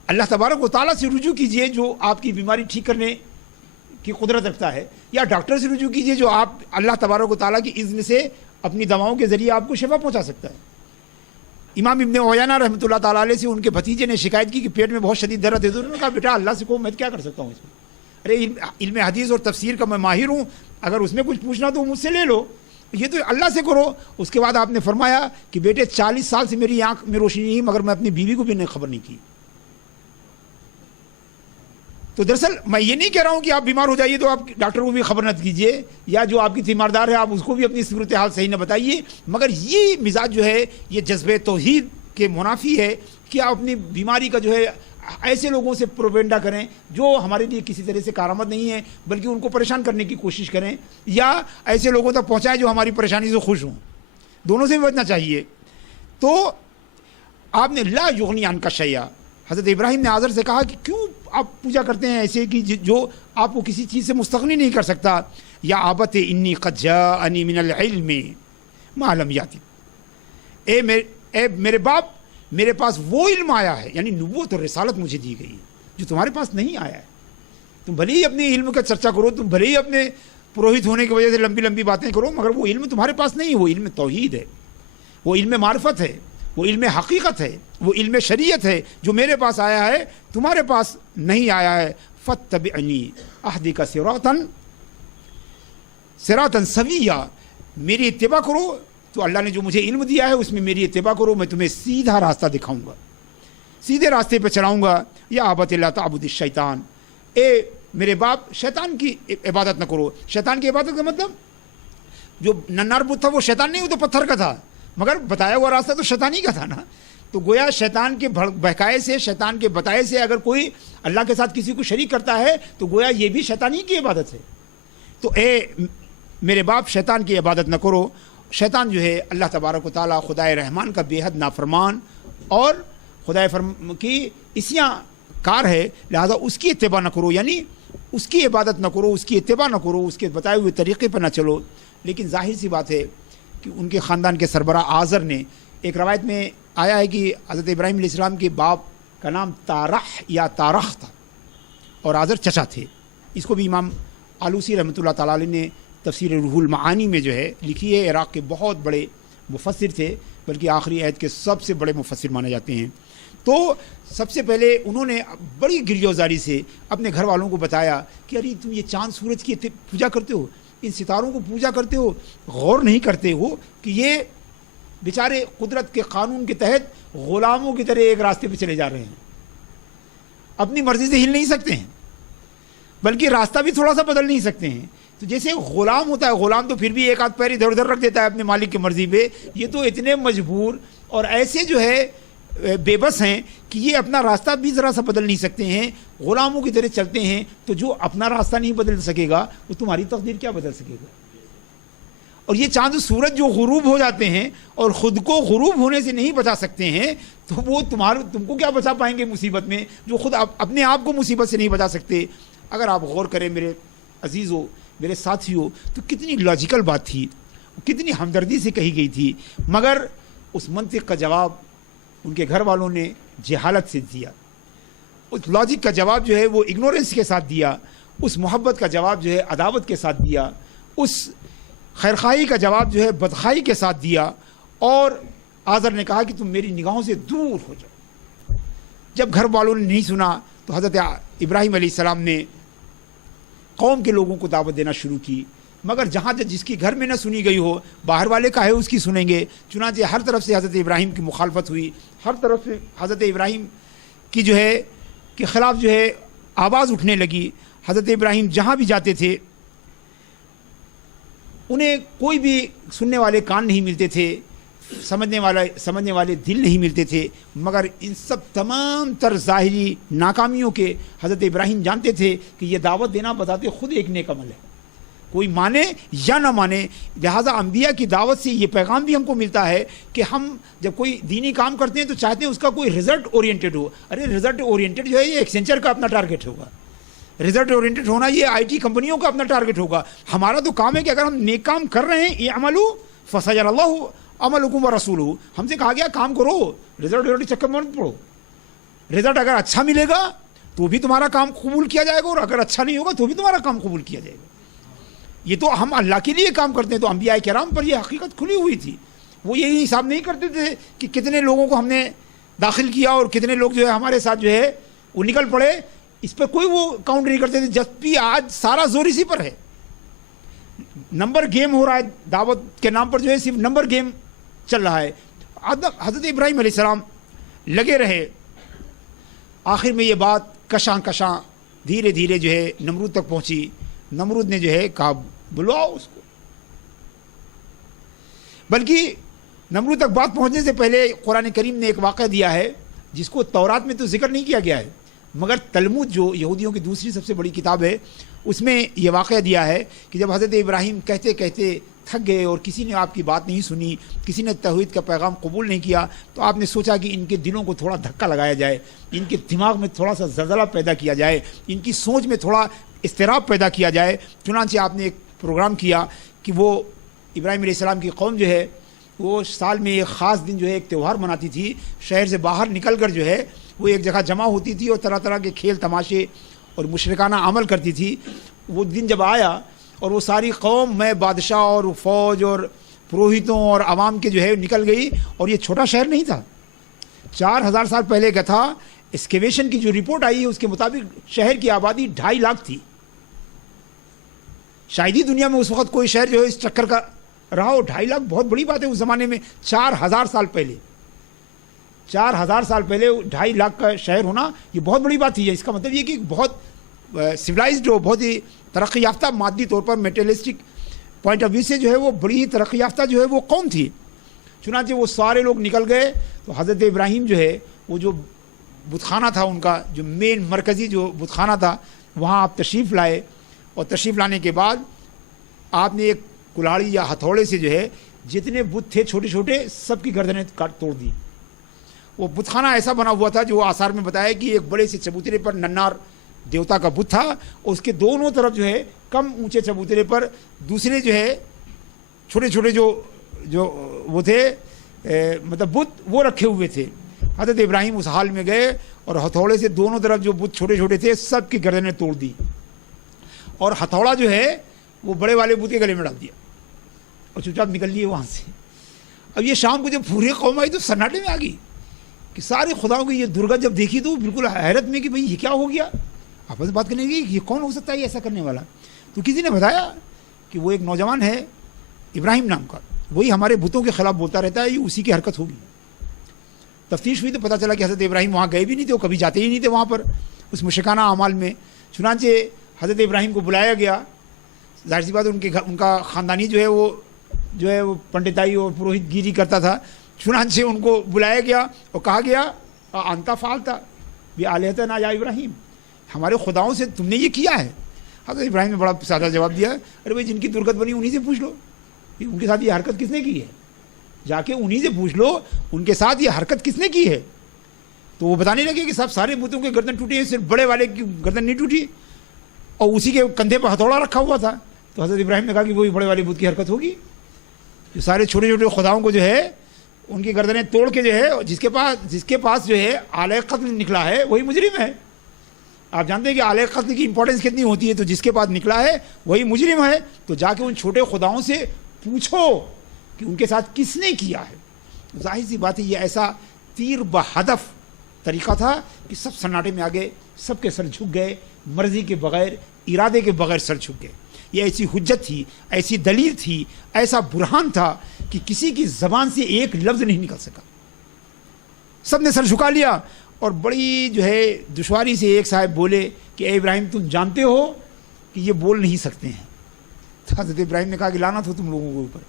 اللہ تبارک و تعالیٰ سے رجوع کیجئے جو آپ کی بیماری ٹھیک کرنے کی قدرت رکھتا ہے، یا ڈاکٹر سے رجوع کیجئے جو آپ اللہ تبارک و تعالیٰ کی اذن سے اپنی دواؤں کے ذریعے آپ کو شفا پہنچا سکتا ہے. امام ابن عیینہ رحمۃ اللہ تعالیٰ علیہ سے ان کے بھتیجے نے شکایت کی کہ پیٹ میں بہت شدید درد ہے. انہوں نے کہا بیٹا اللہ سے کہو، میں کیا کر سکتا ہوں اس میں؟ ارے علم حدیث اور تفسیر کا میں ماہر ہوں، اگر اس میں کچھ پوچھنا تو مجھ سے لے لو، یہ تو اللہ سے کرو. اس کے بعد آپ نے فرمایا کہ بیٹے 40 سال سے میری آنکھ میں روشنی نہیں، مگر میں اپنی بیوی کو بھی خبر نہیں کی. تو دراصل میں یہ نہیں کہہ رہا ہوں کہ آپ بیمار ہو جائیے تو آپ ڈاکٹر کو بھی خبر نہ کیجیے، یا جو آپ کی تیماردار ہے آپ اس کو بھی اپنی صورتحال صحیح نہ بتائیے. مگر یہ مزاج جو ہے یہ جذبہ توحید کے منافی ہے کہ آپ اپنی بیماری کا جو ہے ایسے لوگوں سے پروپیگنڈا کریں جو ہمارے لیے کسی طرح سے کارآمد نہیں ہے، بلکہ ان کو پریشان کرنے کی کوشش کریں، یا ایسے لوگوں تک پہنچائیں جو ہماری پریشانی سے خوش ہوں. دونوں سے بھی بچنا چاہیے. تو آپ نے لا یغنی عنک شیئا، حضرت ابراہیم نے آزر سے کہا کہ کیوں آپ پوجا کرتے ہیں ایسے کہ جو آپ کو کسی چیز سے مستغنی نہیں کر سکتا. یا آبت انی قد جاءنی من العلم ما لم یاتی، اے میرے باپ، میرے پاس وہ علم آیا ہے، یعنی نبوت اور رسالت مجھے دی گئی جو تمہارے پاس نہیں آیا ہے. تم بھلے ہی اپنے علم کا چرچا کرو, تم بھلے ہی اپنے پروہت ہونے کی وجہ سے لمبی لمبی باتیں کرو, مگر وہ علم تمہارے پاس نہیں ہے. وہ علم توحید ہے, وہ علم معرفت ہے, وہ علم حقیقت ہے, وہ علم شریعت ہے جو میرے پاس آیا ہے, تمہارے پاس نہیں آیا ہے. فاتبعنی اہدک صراطا سویا, میری اتباع کرو. تو اللہ نے جو مجھے علم دیا ہے اس میں میری اتباع کرو, میں تمہیں سیدھا راستہ دکھاؤں گا, سیدھے راستے پہ چلاؤں گا. یا ابت لا تعبد الشیطان, اے میرے باپ شیطان کی عبادت نہ کرو. شیطان کی عبادت کا مطلب جو ننار بت تھا وہ شیطان نہیں, وہ تو پتھر کا تھا, مگر بتایا ہوا راستہ تو شیطانی کا تھا نا. تو گویا شیطان کے بہکائے سے, شیطان کے بتائے سے اگر کوئی اللہ کے ساتھ کسی کو شریک کرتا ہے تو گویا یہ بھی شیطانی کی عبادت ہے. تو اے میرے باپ شیطان کی عبادت نہ کرو. شیطان جو ہے اللہ تبارک و تعالیٰ خدائے رحمان کا بے حد نافرمان اور خدائے کی عصیاں کار ہے, لہذا اس کی اتباع نہ کرو, یعنی اس کی عبادت نہ کرو, اس کی اتباع نہ کرو, اس کے بتائے ہوئے طریقے پر نہ چلو. لیکن ظاہر سی بات ہے کہ ان کے خاندان کے سربراہ آزر نے, ایک روایت میں آیا ہے کہ حضرت ابراہیم علیہ السلام کے باپ کا نام تارح یا تارخ تھا اور آزر چچا تھے. اس کو بھی امام آلوسی رحمۃ اللہ تعالیٰ علیہ نے تفسیر روح المعانی میں جو ہے لکھی ہے. عراق کے بہت بڑے مفسر تھے, بلکہ آخری عہد کے سب سے بڑے مفسر مانے جاتے ہیں. تو سب سے پہلے انہوں نے بڑی گریوزاری سے اپنے گھر والوں کو بتایا کہ ارے تم یہ چاند سورج کی پوجا کرتے ہو, ان ستاروں کو پوجا کرتے ہو, غور نہیں کرتے ہو کہ یہ بیچارے قدرت کے قانون کے تحت غلاموں کی طرح ایک راستے پہ چلے جا رہے ہیں, اپنی مرضی سے ہل نہیں سکتے ہیں, بلکہ راستہ بھی تھوڑا سا بدل نہیں سکتے ہیں. تو جیسے غلام ہوتا ہے, غلام تو پھر بھی ایک ہاتھ پیر ادھر ادھر رکھ دیتا ہے اپنے مالک کی مرضی پہ, یہ تو اتنے مجبور اور ایسے جو ہے بے بس ہیں کہ یہ اپنا راستہ بھی ذرا سا بدل نہیں سکتے ہیں, غلاموں کی طرح چلتے ہیں. تو جو اپنا راستہ نہیں بدل سکے گا وہ تمہاری تقدیر کیا بدل سکے گا. اور یہ چاند سورج جو غروب ہو جاتے ہیں اور خود کو غروب ہونے سے نہیں بچا سکتے ہیں, تو وہ تم کو کیا بچا پائیں گے مصیبت میں, جو خود اپنے آپ کو مصیبت سے نہیں بچا سکتے. اگر آپ غور کریں میرے عزیزو, میرے ساتھیوں, تو کتنی لاجیکل بات تھی, کتنی ہمدردی سے کہی گئی تھی, مگر اس منطق کا جواب ان کے گھر والوں نے جہالت سے دیا. اس لاجک کا جواب جو ہے وہ اگنورنس کے ساتھ دیا, اس محبت کا جواب جو ہے عداوت کے ساتھ دیا, اس خیرخواہی کا جواب جو ہے بدخواہی کے ساتھ دیا. اور آزر نے کہا کہ تم میری نگاہوں سے دور ہو جاؤ. جب گھر والوں نے نہیں سنا تو حضرت ابراہیم علیہ السلام نے قوم کے لوگوں کو دعوت دینا شروع کی, مگر جہاں جس کی گھر میں نہ سنی گئی ہو, باہر والے کا ہے اس کی سنیں گے. چنانچہ ہر طرف سے حضرت ابراہیم کی مخالفت ہوئی, ہر طرف سے حضرت ابراہیم کی جو ہے کے خلاف جو ہے آواز اٹھنے لگی. حضرت ابراہیم جہاں بھی جاتے تھے انہیں کوئی بھی سننے والے کان نہیں ملتے تھے, سمجھنے والے دل نہیں ملتے تھے, مگر ان سب تمام تر ظاہری ناکامیوں کے حضرت ابراہیم جانتے تھے کہ یہ دعوت دینا بتاتے خود ایک نیک عمل ہے, کوئی مانے یا نہ مانے. لہٰذا انبیاء کی دعوت سے یہ پیغام بھی ہم کو ملتا ہے کہ ہم جب کوئی دینی کام کرتے ہیں تو چاہتے ہیں اس کا کوئی رزلٹ اورینٹڈ ہو. ارے رزلٹ اورینٹڈ جو ہے یہ ایکسینچر کا اپنا ٹارگیٹ ہوگا, رزلٹ اورینٹڈ ہونا یہ آئی ٹی کمپنیوں کا اپنا ٹارگیٹ ہوگا. ہمارا تو کام ہے کہ اگر ہم نیک کام کر رہے ہیں, یہ عملو فسیر اللہ عملکم ورسولہ, ہم سے کہا گیا کام کرو, رزلٹ چکر میں مت پڑو. رزلٹ اگر اچھا ملے گا تو بھی تمہارا کام قبول کیا جائے گا, اور اگر اچھا نہیں ہوگا تو بھی تمہارا کام قبول کیا جائے گا. یہ تو ہم اللہ کے لیے کام کرتے ہیں. تو انبیاء کرام پر یہ حقیقت کھلی ہوئی تھی. وہ یہی حساب نہیں کرتے تھے کہ کتنے لوگوں کو ہم نے داخل کیا اور کتنے لوگ جو ہے ہمارے ساتھ جو ہے وہ نکل پڑے, اس پر کوئی وہ کاؤنٹ نہیں کرتے تھے. جب بھی آج سارا زور اسی پر ہے, نمبر گیم ہو رہا ہے دعوت کے نام پر, جو ہے صرف نمبر گیم چل رہا ہے. حضرت ابراہیم علیہ السلام لگے رہے. آخر میں یہ بات کشاں کشاں دھیرے دھیرے جو ہے نمرود تک پہنچی. نمرود نے جو ہے کہا بلواؤ اس کو. بلکہ نمرود تک بات پہنچنے سے پہلے قرآن کریم نے ایک واقعہ دیا ہے جس کو تورات میں تو ذکر نہیں کیا گیا ہے, مگر تلمود جو یہودیوں کی دوسری سب سے بڑی کتاب ہے اس میں یہ واقعہ دیا ہے کہ جب حضرت ابراہیم کہتے کہتے تھک گئے اور کسی نے آپ کی بات نہیں سنی, کسی نے توحید کا پیغام قبول نہیں کیا, تو آپ نے سوچا کہ ان کے دلوں کو تھوڑا دھکا لگایا جائے, ان کے دماغ میں تھوڑا سا زلزلہ پیدا کیا جائے, ان کی سوچ میں تھوڑا اضطراب پیدا کیا جائے. چنانچہ آپ نے ایک پروگرام کیا کہ وہ ابراہیم علیہ السلام کی قوم جو ہے وہ سال میں ایک خاص دن جو ہے ایک تہوار مناتی تھی. شہر سے باہر نکل کر جو ہے وہ ایک جگہ جمع ہوتی تھی اور طرح طرح کے کھیل تماشے اور مشرکانہ عمل کرتی تھی، وہ دن جب آیا اور وہ ساری قوم میں بادشاہ اور فوج اور پروہتوں اور عوام کے جو ہے نکل گئی، اور یہ چھوٹا شہر نہیں تھا، 4000 سال پہلے کا تھا۔ اسکیویشن کی جو رپورٹ آئی ہے اس کے مطابق شہر کی آبادی 2.5 لاکھ تھی۔ شاید ہی دنیا میں اس وقت کوئی شہر جو ہے اس چکر کا رہا ہو۔ 2.5 لاکھ بہت بڑی بات ہے اس زمانے میں، 4000 سال پہلے 4000 سال پہلے 2.5 لاکھ کا شہر ہونا یہ بہت بڑی بات ہی ہے۔ اس کا مطلب یہ کہ بہت سویلائزڈ ہو، بہت ہی ترقی یافتہ مادی طور پر میٹیریلسٹک پوائنٹ آف ویو سے جو ہے وہ بڑی ہی ترقی یافتہ جو ہے وہ قوم تھی۔ چنانچہ وہ سارے لوگ نکل گئے تو حضرت ابراہیم جو ہے وہ جو بت خانہ تھا ان کا، جو مین مرکزی جو بت خانہ تھا، وہاں آپ تشریف لائے، اور تشریف لانے کے بعد آپ نے ایک کلاڑی یا ہتھوڑے سے جو ہے جتنے بت تھے چھوٹے چھوٹے سب کی گردنیں کاٹ توڑ دی۔ وہ بت خانہ ایسا بنا ہوا تھا جو آثار میں بتایا کہ ایک بڑے سے چبوترے پر ننار دیوتا کا بت تھا، اور اس کے دونوں طرف جو ہے کم اونچے چبوترے پر دوسرے جو ہے چھوٹے چھوٹے جو وہ تھے مطلب بت وہ رکھے ہوئے تھے۔ حضرت ابراہیم اس حال میں گئے اور ہتھوڑے سے دونوں طرف جو بت چھوٹے چھوٹے تھے سب کی گردنیں توڑ دی، اور ہتھوڑا جو ہے وہ بڑے والے بت کے گلے میں ڈال دیا اور چپ چاپ نکل لیے وہاں سے۔ اب یہ شام کو جب پوری قوم آئی تو سناٹے میں آ گئی کہ سارے خداؤں کی یہ درگت جب دیکھی تو بالکل حیرت میں کہ بھئی یہ کیا ہو گیا، آپس میں بات کرنے کی یہ کون ہو سکتا ہے یہ ایسا کرنے والا۔ تو کسی نے بتایا کہ وہ ایک نوجوان ہے ابراہیم نام کا، وہی ہمارے بتوں کے خلاف بولتا رہتا ہے، یہ اسی کی حرکت ہوگی۔ تفتیش ہوئی تو پتہ چلا کہ حضرت ابراہیم وہاں گئے بھی نہیں تھے، وہ کبھی جاتے ہی نہیں تھے وہاں پر اس مشرکانہ اعمال میں۔ چنانچہ حضرت ابراہیم کو بلایا گیا، ظاہر سی بات ان کا خاندانی جو ہے وہ پنڈتائی اور پروہت گیری کرتا تھا۔ چنانچہ ان کو بلایا گیا اور کہا گیا انتا فعلتا بآلہتنا یا ابراہیم، ہمارے خداؤں سے تم نے یہ کیا ہے۔ حضرت ابراہیم نے بڑا سادہ جواب دیا، ارے بھائی جن کی درگت بنی انہی سے پوچھ لو، ان کے ساتھ یہ حرکت کس نے کی ہے، جا کے انہی سے پوچھ لو ان کے ساتھ یہ حرکت کس نے کی ہے۔ تو وہ بتانے لگے کہ سارے بتوں کے گردن ٹوٹے ہیں، صرف بڑے والے کی گردن نہیں ٹوٹی، اور اسی کے کندھے پر ہتھوڑا رکھا ہوا تھا۔ تو حضرت ابراہیم نے کہا کہ وہی بڑے والے بت کی حرکت ہوگی، جو سارے چھوٹے چھوٹے خداؤں کو جو ہے ان کی گردنیں توڑ کے جو ہے جس کے پاس جو ہے آلہ قتل نکلا ہے وہی مجرم ہے۔ آپ جانتے ہیں کہ آلہ قتل کی امپورٹنس کتنی ہوتی ہے، تو جس کے پاس نکلا ہے وہی مجرم ہے۔ تو جا کے ان چھوٹے خداؤں سے پوچھو کہ ان کے ساتھ کس نے کیا ہے۔ ظاہر سی بات ہے یہ ایسا تیر بہدف طریقہ تھا کہ سب سناٹے میں آگے، سب کے سر جھک گئے، مرضی کے بغیر، ارادے کے بغیر سر جھک گئے۔ یہ ایسی حجت تھی، ایسی دلیل تھی، ایسا برہان تھا کہ کسی کی زبان سے ایک لفظ نہیں نکل سکا، سب نے سر جھکا لیا۔ اور بڑی جو ہے دشواری سے ایک صاحب بولے کہ اے ابراہیم تم جانتے ہو کہ یہ بول نہیں سکتے ہیں۔ تو حضرت ابراہیم نے کہا کہ لعنت ہو تم لوگوں کے اوپر،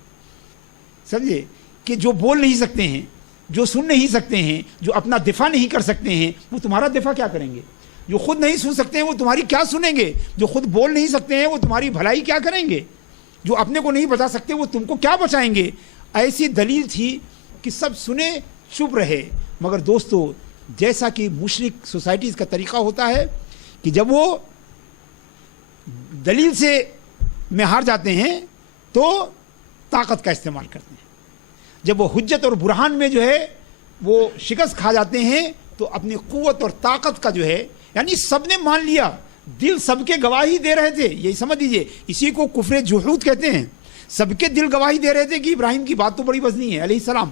سمجھے کہ جو بول نہیں سکتے ہیں، جو سن نہیں سکتے ہیں، جو اپنا دفاع نہیں کر سکتے ہیں، وہ تمہارا دفاع کیا کریں گے؟ جو خود نہیں سن سکتے ہیں وہ تمہاری کیا سنیں گے؟ جو خود بول نہیں سکتے ہیں وہ تمہاری بھلائی کیا کریں گے؟ جو اپنے کو نہیں بچا سکتے وہ تم کو کیا بچائیں گے؟ ایسی دلیل تھی کہ سب سنے چپ رہے۔ مگر دوستو، جیسا کہ مشرک سوسائٹیز کا طریقہ ہوتا ہے کہ جب وہ دلیل سے میں ہار جاتے ہیں تو طاقت کا استعمال کرتے ہیں، جب وہ حجت اور برہان میں جو ہے وہ شکست کھا جاتے ہیں تو اپنی قوت اور طاقت کا جو ہے، یعنی سب نے مان لیا، دل سب کے گواہی دے رہے تھے، یہی سمجھ لیجیے، اسی کو کفر جحود کہتے ہیں۔ سب کے دل گواہی دے رہے تھے کہ ابراہیم کی بات تو بڑی وزنی ہے علیہ السلام،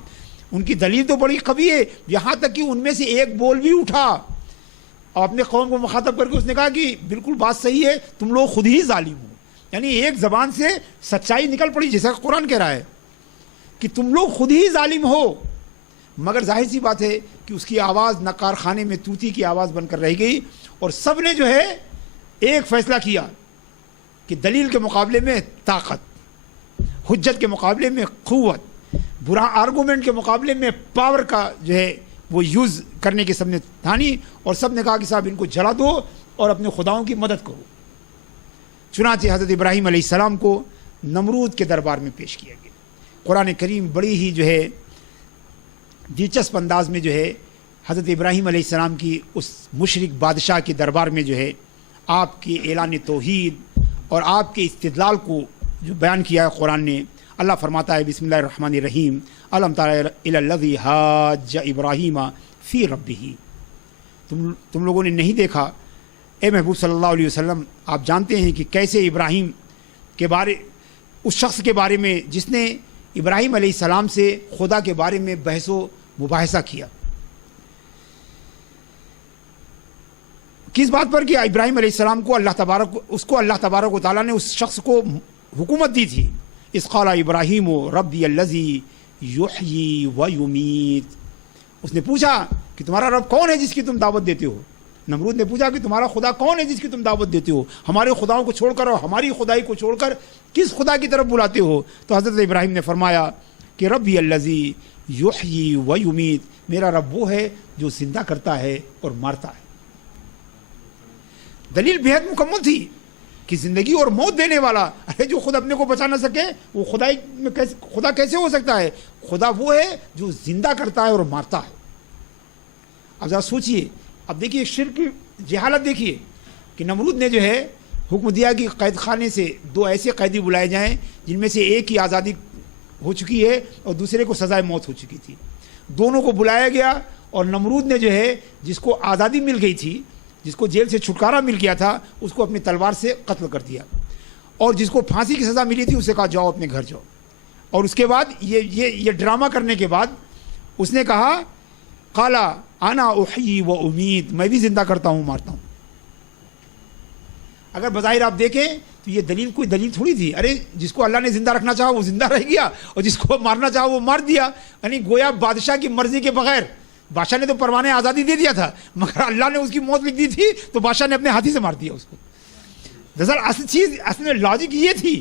ان کی دلیل تو بڑی قوی ہے، یہاں تک کہ ان میں سے ایک بول بھی اٹھا اور اپنے قوم کو مخاطب کر کے اس نے کہا کہ بالکل بات صحیح ہے، تم لوگ خود ہی ظالم ہو۔ یعنی ایک زبان سے سچائی نکل پڑی، جیسا قرآن کہہ رہا ہے کہ تم لوگ خود ہی ظالم ہو۔ مگر ظاہر سی بات ہے کہ اس کی آواز نہ کارخانے میں طوطی کی آواز بن کر رہ گئی، اور سب نے جو ہے ایک فیصلہ کیا کہ دلیل کے مقابلے میں طاقت، حجت کے مقابلے میں قوت، برا آرگومنٹ کے مقابلے میں پاور کا جو ہے وہ یوز کرنے کی سب نے ٹھانی، اور سب نے کہا کہ صاحب ان کو جلا دو اور اپنے خداؤں کی مدد کرو۔ چنانچہ حضرت ابراہیم علیہ السلام کو نمرود کے دربار میں پیش کیا گیا۔ قرآن کریم بڑی ہی جو ہے دلچسپ انداز میں جو ہے حضرت ابراہیم علیہ السلام کی اس مشرک بادشاہ کے دربار میں جو ہے آپ کے اعلان توحید اور آپ کے استدلال کو جو بیان کیا ہے قرآن نے۔ اللہ فرماتا ہے بسم اللہ الرحمن الرحیم، الم تر الی الذی حاج ابراہیم فی ربہ، تم لوگوں نے نہیں دیکھا اے محبوب صلی اللہ علیہ وسلم آپ جانتے ہیں کہ کیسے ابراہیم کے بارے اس شخص کے بارے میں جس نے ابراہیم علیہ السلام سے خدا کے بارے میں بحث و مباحثہ کیا. کس بات پر کہ ابراہیم علیہ السلام کو اللہ تبارک و تعالیٰ نے اس شخص کو حکومت دی تھی. اذ قال ابراہیم ربی الذی یحیی و یمیت. اس نے پوچھا کہ تمہارا رب کون ہے جس کی تم دعوت دیتے ہو. نمرود نے پوچھا کہ تمہارا خدا کون ہے جس کی تم دعوت دیتے ہو, ہمارے خداؤں کو چھوڑ کر اور ہماری خدائی کو چھوڑ کر کس خدا کی طرف بلاتے ہو. تو حضرت ابراہیم نے فرمایا کہ ربی الذی یحیی و یمیت, میرا رب وہ ہے جو زندہ کرتا ہے اور مارتا ہے. دلیل بہت مکمل تھی کہ زندگی اور موت دینے والا, ارے جو خود اپنے کو بچا نہ سکے وہ خدا کیسے ہو سکتا ہے. خدا وہ ہے جو زندہ کرتا ہے اور مارتا ہے. اب ذرا سوچئے, اب دیکھیے شرک کی جہالت دیکھیے کہ نمرود نے جو ہے حکم دیا کہ قید خانے سے 2 ایسے قیدی بلائے جائیں جن میں سے ایک کی آزادی ہو چکی ہے اور دوسرے کو سزائے موت ہو چکی تھی. دونوں کو بلایا گیا اور نمرود نے جو ہے جس کو آزادی مل گئی تھی, جس کو جیل سے چھٹکارا مل گیا تھا, اس کو اپنی تلوار سے قتل کر دیا, اور جس کو پھانسی کی سزا ملی تھی اسے کہا جاؤ اپنے گھر جاؤ. اور اس کے بعد یہ ڈرامہ کرنے کے بعد اس نے کہا قال انا احیی و امید, میں بھی زندہ کرتا ہوں مارتا ہوں. اگر بظاہر آپ دیکھیں تو یہ دلیل کوئی دلیل تھوڑی تھی. ارے جس کو اللہ نے زندہ رکھنا چاہا وہ زندہ رہ گیا اور جس کو مارنا چاہا وہ مار دیا. یعنی گویا بادشاہ کی مرضی کے بغیر, بادشاہ نے تو پروانے آزادی دے دیا تھا مگر اللہ نے اس کی موت لکھ دی تھی تو بادشاہ نے اپنے ہاتھی سے مار دیا اس کو. دراصل اصل میں لاجک یہ تھی,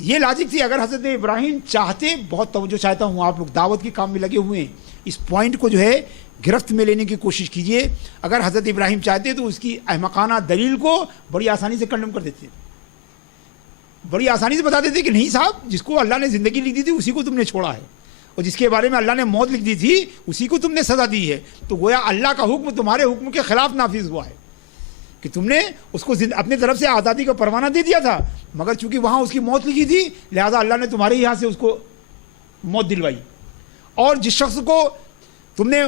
یہ لاجک تھی. اگر حضرت ابراہیم چاہتے, بہت توجہ چاہتا ہوں, آپ لوگ دعوت کے کام میں لگے ہوئے ہیں, اس پوائنٹ کو جو ہے گرفت میں لینے کی کوشش کیجئے. اگر حضرت ابراہیم چاہتے تو اس کی احمقانہ دلیل کو بڑی آسانی سے کنڈم کر دیتے, بڑی آسانی سے بتا دیتے کہ نہیں صاحب, جس کو اللہ نے زندگی لکھ دی تھی اسی کو تم نے چھوڑا ہے, اور جس کے بارے میں اللہ نے موت لکھ دی تھی اسی کو تم نے سزا دی ہے. تو گویا اللہ کا حکم تمہارے حکم کے خلاف نافذ ہوا ہے کہ تم نے اس کو اپنے طرف سے آزادی کا پروانہ دے دیا تھا, مگر چونکہ وہاں اس کی موت لکھی تھی لہذا اللہ نے تمہارے یہاں سے اس کو موت دلوائی. اور جس شخص کو تم نے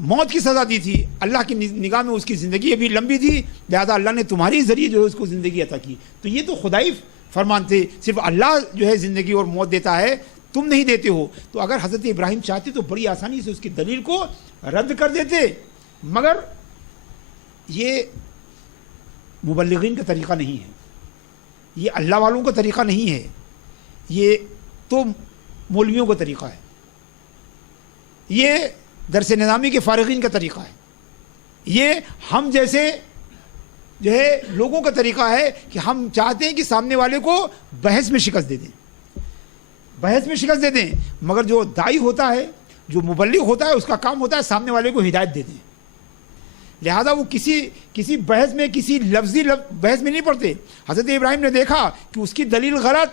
موت کی سزا دی تھی اللہ کی نگاہ میں اس کی زندگی ابھی لمبی تھی لہذا اللہ نے تمہاری ذریعے جو ہے اس کو زندگی عطا کی. تو یہ تو خدائی فرمان تھے, صرف اللہ جو ہے زندگی اور موت دیتا ہے, تم نہیں دیتے ہو. تو اگر حضرت ابراہیم چاہتے تو بڑی آسانی سے اس کی دلیل کو رد کر دیتے, مگر یہ مبلغین کا طریقہ نہیں ہے, یہ اللہ والوں کا طریقہ نہیں ہے, یہ تو مولویوں کا طریقہ ہے, یہ درس نظامی کے فارغین کا طریقہ ہے, یہ ہم جیسے جو ہے لوگوں کا طریقہ ہے کہ ہم چاہتے ہیں کہ سامنے والے کو بحث میں شکست دے دیں, بحث میں شکست دے دیں, مگر جو داعی ہوتا ہے, جو مبلغ ہوتا ہے, اس کا کام ہوتا ہے سامنے والے کو ہدایت دے دیں. لہذا وہ کسی بحث میں, کسی لفظی بحث میں نہیں پڑتے. حضرت ابراہیم نے دیکھا کہ اس کی دلیل غلط,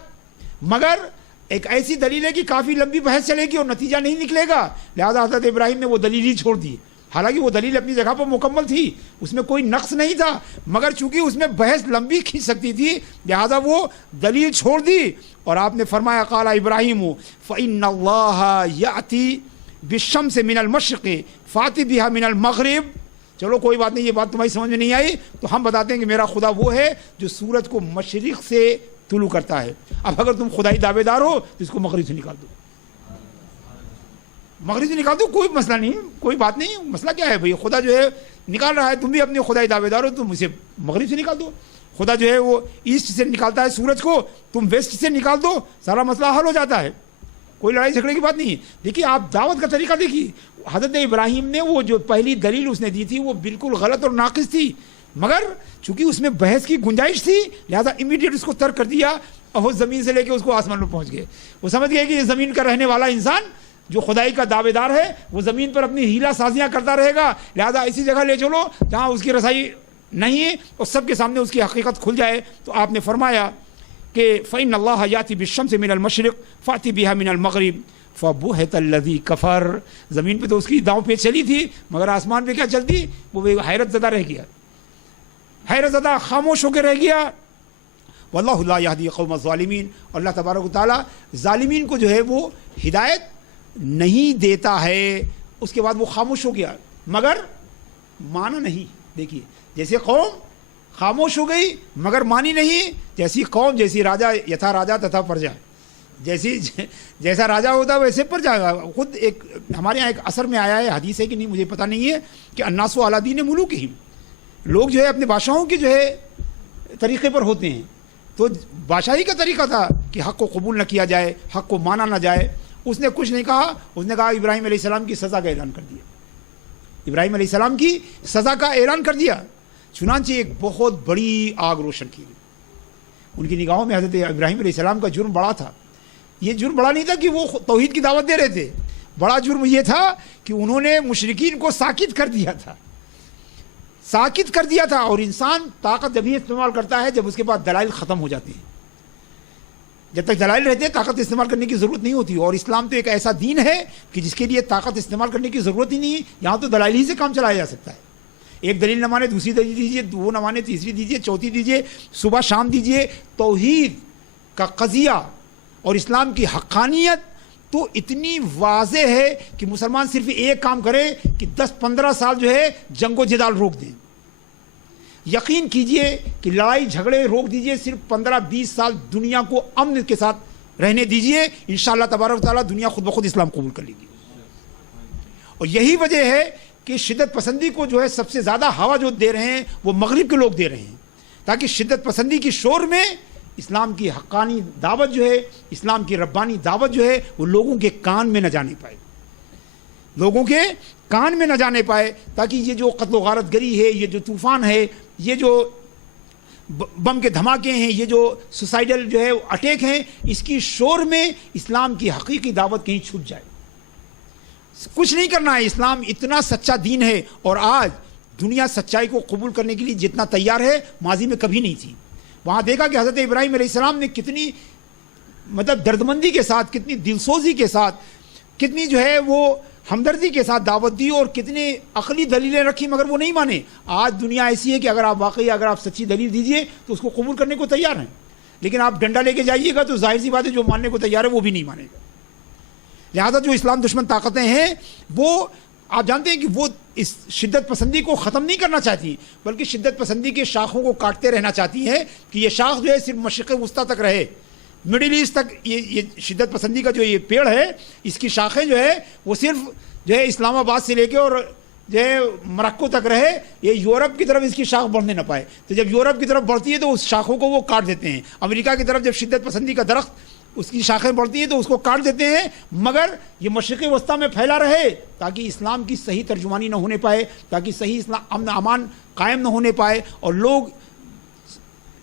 مگر ایک ایسی دلیل ہے کہ کافی لمبی بحث چلے گی اور نتیجہ نہیں نکلے گا, لہذا حضرت ابراہیم نے وہ دلیل ہی چھوڑ دی. حالانکہ وہ دلیل اپنی جگہ پر مکمل تھی, اس میں کوئی نقص نہیں تھا, مگر چونکہ اس میں بحث لمبی کھینچ سکتی تھی لہذا وہ دلیل چھوڑ دی. اور آپ نے فرمایا قال ابراہیم فإن اللہ یأتی بالشمس من المشرق فأتی بها من المغرب. چلو کوئی بات نہیں, یہ بات تمہاری سمجھ میں نہیں آئی تو ہم بتاتے ہیں کہ میرا خدا وہ ہے جو سورج کو مشرق سے طلوع کرتا ہے. اب اگر تم خدائی دعوے دار ہو تو اس کو مغرب سے نکال دو, مغرب سے نکال دو, کوئی مسئلہ نہیں, کوئی بات نہیں. مسئلہ کیا ہے بھئی, خدا جو ہے نکال رہا ہے, تم بھی اپنے خدائی دعوے دار ہو, تم اسے مغرب سے نکال دو. خدا جو ہے وہ ایسٹ سے نکالتا ہے سورج کو, تم ویسٹ سے نکال دو, سارا مسئلہ حل ہو جاتا ہے, کوئی لڑائی جھگڑے کی بات نہیں. دیکھیے آپ دعوت کا طریقہ دیکھیے, حضرت ابراہیم نے وہ جو پہلی دلیل اس نے دی تھی وہ بالکل غلط اور ناقص تھی, مگر چونکہ اس میں بحث کی گنجائش تھی لہذا امیڈیٹ اس کو ترک کر دیا اور وہ زمین سے لے کے اس کو آسمان میں پہنچ گئے. وہ سمجھ گئے کہ یہ زمین کا رہنے والا انسان جو خدائی کا دعوے دار ہے وہ زمین پر اپنی ہیلا سازیاں کرتا رہے گا, لہذا ایسی جگہ لے چلو جہاں اس کی رسائی نہیں ہے اور سب کے سامنے اس کی حقیقت کھل جائے. تو آپ نے فرمایا کہ فإن اللہ یأتی بالشمس من المشرق فأتی بها من المغرب فبہت الذی کفر. زمین پہ تو اس کی داؤں پہ چلی تھی مگر آسمان پہ کیا چلتی, وہ حیرت زدہ رہ گیا, حیرت زدہ خاموش ہو کے رہ گیا. واللہ لا یہدی قوم الظالمین, اور اللہ تبارک و تعالیٰ ظالمین کو جو ہے وہ ہدایت نہیں دیتا ہے. اس کے بعد وہ خاموش ہو گیا مگر مانا نہیں. دیکھیے جیسے قوم خاموش ہو گئی مگر مانی نہیں. جیسی قوم جیسی راجا یتھا راجا تتھا پرجا, جیسا راجا ہوتا ہے ویسے پر جائے گا. خود ایک ہمارے یہاں ایک اثر میں آیا ہے, حدیث ہے کہ نہیں مجھے پتہ نہیں ہے, کہ الناس علی دین ملوکہم, لوگ جو ہے اپنے بادشاہوں کے جو ہے طریقے پر ہوتے ہیں. تو بادشاہی کا طریقہ تھا کہ حق کو قبول نہ کیا جائے, حق کو مانا نہ جائے. اس نے کچھ نہیں کہا, اس نے کہا ابراہیم علیہ السلام کی سزا کا اعلان کر دیا, ابراہیم علیہ السلام کی سزا کا اعلان کر دیا. چنانچہ ایک بہت بڑی آگ روشن کی. ان کی نگاہوں میں حضرت ابراہیم علیہ السلام کا جرم بڑا تھا. یہ جرم بڑا نہیں تھا کہ وہ توحید کی دعوت دے رہے تھے, بڑا جرم یہ تھا کہ انہوں نے مشرکین کو ساکت کر دیا تھا, ساکت کر دیا تھا. اور انسان طاقت جب ہی استعمال کرتا ہے جب اس کے بعد دلائل ختم ہو جاتے ہیں. جب تک دلائل رہتے ہیں طاقت استعمال کرنے کی ضرورت نہیں ہوتی. اور اسلام تو ایک ایسا دین ہے کہ جس کے لیے طاقت استعمال کرنے کی ضرورت ہی نہیں ہے. یہاں تو دلائل ہی سے کام چلایا جا سکتا ہے. ایک دلیل نہ مانے دوسری دلیل دیجیے, وہ نہ مانے تیسری دیجیے, چوتھی دیجیے, صبح شام دیجیے. توحید کا قضیہ اور اسلام کی حقانیت تو اتنی واضح ہے کہ مسلمان صرف ایک کام کرے کہ 10-15 سال جو ہے جنگ و جدال روک دیں. یقین کیجئے کہ لڑائی جھگڑے روک دیجئے, صرف 15-20 سال دنیا کو امن کے ساتھ رہنے دیجئے, انشاءاللہ تبارک و تعالیٰ دنیا خود بخود اسلام قبول کر لے گی. اور یہی وجہ ہے کہ شدت پسندی کو جو ہے سب سے زیادہ ہوا جو دے رہے ہیں وہ مغرب کے لوگ دے رہے ہیں, تاکہ شدت پسندی کی شور میں اسلام کی حقانی دعوت جو ہے, اسلام کی ربانی دعوت جو ہے وہ لوگوں کے کان میں نہ جانے پائے, لوگوں کے کان میں نہ جانے پائے. تاکہ یہ جو قتل و غارت گری ہے, یہ جو طوفان ہے, یہ جو بم کے دھماکے ہیں, یہ جو سوسائڈل جو ہے اٹیک ہیں, اس کی شور میں اسلام کی حقیقی دعوت کہیں چھپ جائے. کچھ نہیں کرنا ہے, اسلام اتنا سچا دین ہے. اور آج دنیا سچائی کو قبول کرنے کے لیے جتنا تیار ہے ماضی میں کبھی نہیں تھی. وہاں دیکھا کہ حضرت ابراہیم علیہ السلام نے کتنی دردمندی کے ساتھ, کتنی دلسوزی کے ساتھ, کتنی جو ہے وہ ہمدردی کے ساتھ دعوت دی, اور کتنی عقلی دلیلیں رکھی مگر وہ نہیں مانے. آج دنیا ایسی ہے کہ اگر آپ سچی دلیل دیجئے تو اس کو قبول کرنے کو تیار ہیں, لیکن آپ ڈنڈا لے کے جائیے گا تو ظاہر سی بات ہے جو ماننے کو تیار ہے وہ بھی نہیں مانے گا. لہذا جو اسلام دشمن طاقتیں ہیں وہ آپ جانتے ہیں کہ وہ اس شدت پسندی کو ختم نہیں کرنا چاہتی, بلکہ شدت پسندی کے شاخوں کو کاٹتے رہنا چاہتی ہیں کہ یہ شاخ جو ہے صرف مشرق وسطیٰ تک رہے, مڈل ایسٹ تک. یہ شدت پسندی کا جو یہ پیڑ ہے اس کی شاخیں جو ہے وہ صرف جو ہے اسلام آباد سے لے کے اور جو ہے مراکو تک رہے, یہ یورپ کی طرف اس کی شاخ بڑھنے نہ پائے. تو جب یورپ کی طرف بڑھتی ہے تو اس شاخوں کو وہ کاٹ دیتے ہیں. امریکہ کی طرف جب شدت پسندی کا درخت اس کی شاخیں بڑھتی ہیں تو اس کو کاٹ دیتے ہیں, مگر یہ مشرق وسطیٰ میں پھیلا رہے تاکہ اسلام کی صحیح ترجمانی نہ ہونے پائے, تاکہ صحیح امن امان قائم نہ ہونے پائے, اور لوگ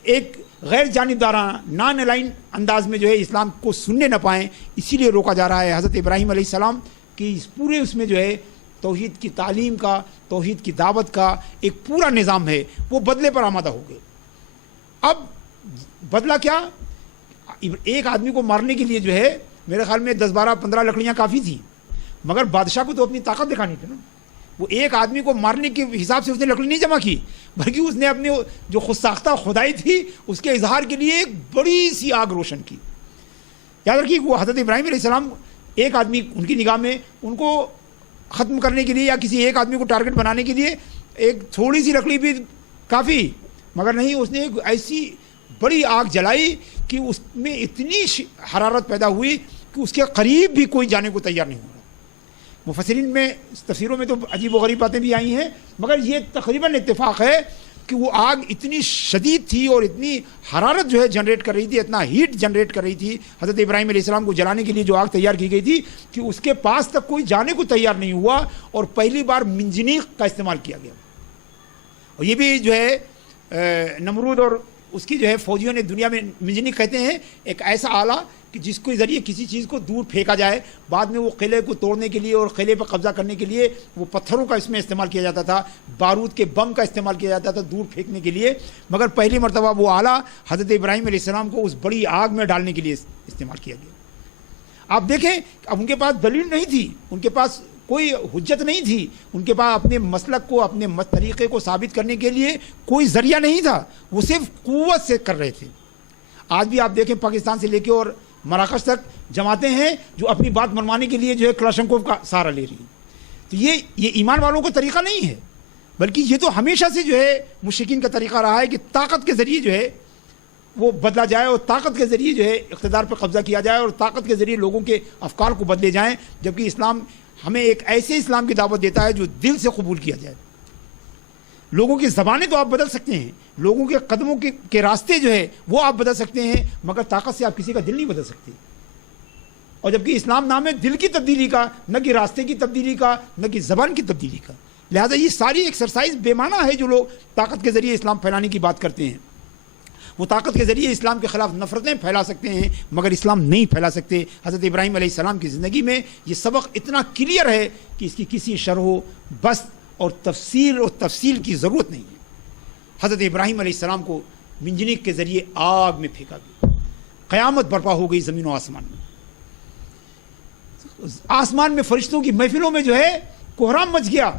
ایک غیر جانبدارانہ نان الائن انداز میں جو ہے اسلام کو سننے نہ پائیں. اسی لیے روکا جا رہا ہے. حضرت ابراہیم علیہ السلام کی اس پورے اس میں جو ہے توحید کی تعلیم کا, توحید کی دعوت کا ایک پورا نظام ہے, وہ بدلے پر آمادہ ہو گئے. اب بدلہ کیا؟ ایک آدمی کو مارنے کے لیے جو ہے میرے خیال میں 10-12-15 لکڑیاں کافی تھیں, مگر بادشاہ کو تو اپنی طاقت دکھانی تھی نا. وہ ایک آدمی کو مارنے کے حساب سے اس نے لکڑی نہیں جمع کی, بلکہ اس نے اپنے جو خود ساختہ خدائی تھی اس کے اظہار کے لیے ایک بڑی سی آگ روشن کی. یاد رکھیے وہ حضرت ابراہیم علیہ السلام ایک آدمی ان کی نگاہ میں ان کو ختم کرنے کے لیے یا کسی ایک آدمی کو ٹارگٹ بنانے کے لیے ایک تھوڑی سی لکڑی بھی کافی, مگر نہیں, اس نے ایک ایسی بڑی آگ جلائی کہ اس میں اتنی حرارت پیدا ہوئی کہ اس کے قریب بھی کوئی جانے کو تیار نہیں ہو رہا. مفسرین میں تفسیروں میں تو عجیب و غریب باتیں بھی آئی ہیں, مگر یہ تقریباً اتفاق ہے کہ وہ آگ اتنی شدید تھی اور اتنی حرارت جو ہے جنریٹ کر رہی تھی, اتنا ہیٹ جنریٹ کر رہی تھی حضرت ابراہیم علیہ السلام کو جلانے کے لیے جو آگ تیار کی گئی تھی, کہ اس کے پاس تک کوئی جانے کو تیار نہیں ہوا. اور پہلی بار منجنیق کا استعمال کیا گیا, اور یہ بھی جو ہے نمرود اور اس کی جو ہے فوجیوں نے دنیا میں منجنیق کہتے ہیں ایک ایسا آلہ کہ جس کے ذریعے کسی چیز کو دور پھینکا جائے. بعد میں وہ قلعے کو توڑنے کے لیے اور قلعے پر قبضہ کرنے کے لیے وہ پتھروں کا اس میں استعمال کیا جاتا تھا, بارود کے بم کا استعمال کیا جاتا تھا دور پھینکنے کے لیے, مگر پہلی مرتبہ وہ آلہ حضرت ابراہیم علیہ السلام کو اس بڑی آگ میں ڈالنے کے لیے استعمال کیا گیا. آپ دیکھیں اب ان کے پاس دلیل نہیں تھی, ان کے پاس کوئی حجت نہیں تھی, ان کے پاس اپنے مسلک کو, اپنے طریقے کو ثابت کرنے کے لیے کوئی ذریعہ نہیں تھا, وہ صرف قوت سے کر رہے تھے. آج بھی آپ دیکھیں پاکستان سے لے کے اور مراکش تک جماعتیں ہیں جو اپنی بات منوانے کے لیے جو ہے کلاشنکوف کا سہارا لے رہی ہیں. تو یہ ایمان والوں کا طریقہ نہیں ہے. بلکہ یہ تو ہمیشہ سے جو ہے مشرکین کا طریقہ رہا ہے کہ طاقت کے ذریعے جو ہے وہ بدلا جائے اور طاقت کے ذریعے جو ہے اقتدار پر قبضہ کیا جائے اور طاقت کے ذریعے لوگوں کے افکار کو بدلے جائیں، جبکہ اسلام ہمیں ایک ایسے اسلام کی دعوت دیتا ہے جو دل سے قبول کیا جائے۔ لوگوں کی زبانیں تو آپ بدل سکتے ہیں، لوگوں کے قدموں کے راستے جو ہے وہ آپ بدل سکتے ہیں، مگر طاقت سے آپ کسی کا دل نہیں بدل سکتے۔ اور جبکہ اسلام نام ہے دل کی تبدیلی کا، نہ کہ راستے کی تبدیلی کا، نہ کہ زبان کی تبدیلی کا۔ لہذا یہ ساری ایکسرسائز بے معنی ہے جو لوگ طاقت کے ذریعے اسلام پھیلانے کی بات کرتے ہیں۔ وہ طاقت کے ذریعے اسلام کے خلاف نفرتیں پھیلا سکتے ہیں مگر اسلام نہیں پھیلا سکتے۔ حضرت ابراہیم علیہ السلام کی زندگی میں یہ سبق اتنا کلیئر ہے کہ اس کی کسی شرح و بسط اور تفصیل کی ضرورت نہیں ہے۔ حضرت ابراہیم علیہ السلام کو منجنیق کے ذریعے آگ میں پھینکا گیا، قیامت برپا ہو گئی زمین و آسمان میں۔ آسمان میں فرشتوں کی محفلوں میں جو ہے کوہرام مچ گیا۔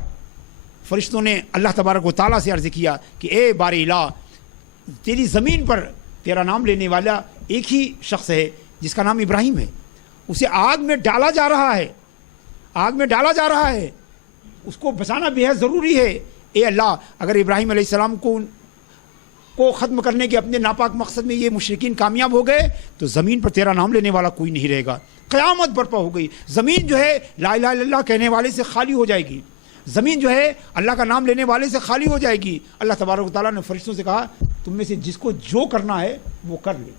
فرشتوں نے اللہ تبارک و تعالیٰ سے عرض کیا کہ اے باری الہ، تیری زمین پر تیرا نام لینے والا ایک ہی شخص ہے جس کا نام ابراہیم ہے، اسے آگ میں ڈالا جا رہا ہے، آگ میں ڈالا جا رہا ہے، اس کو بچانا بے حد ضروری ہے۔ اے اللہ، اگر ابراہیم علیہ السلام کو ختم کرنے کے اپنے ناپاک مقصد میں یہ مشرکین کامیاب ہو گئے تو زمین پر تیرا نام لینے والا کوئی نہیں رہے گا۔ قیامت برپا ہو گئی، زمین جو ہے لا الہ الا اللہ کہنے والے سے خالی ہو جائے گی، زمین جو ہے اللہ کا نام لینے والے سے خالی ہو جائے گی۔ اللہ تبارک و تعالیٰ نے فرشتوں سے کہا تم میں سے جس کو جو کرنا ہے وہ کر لے۔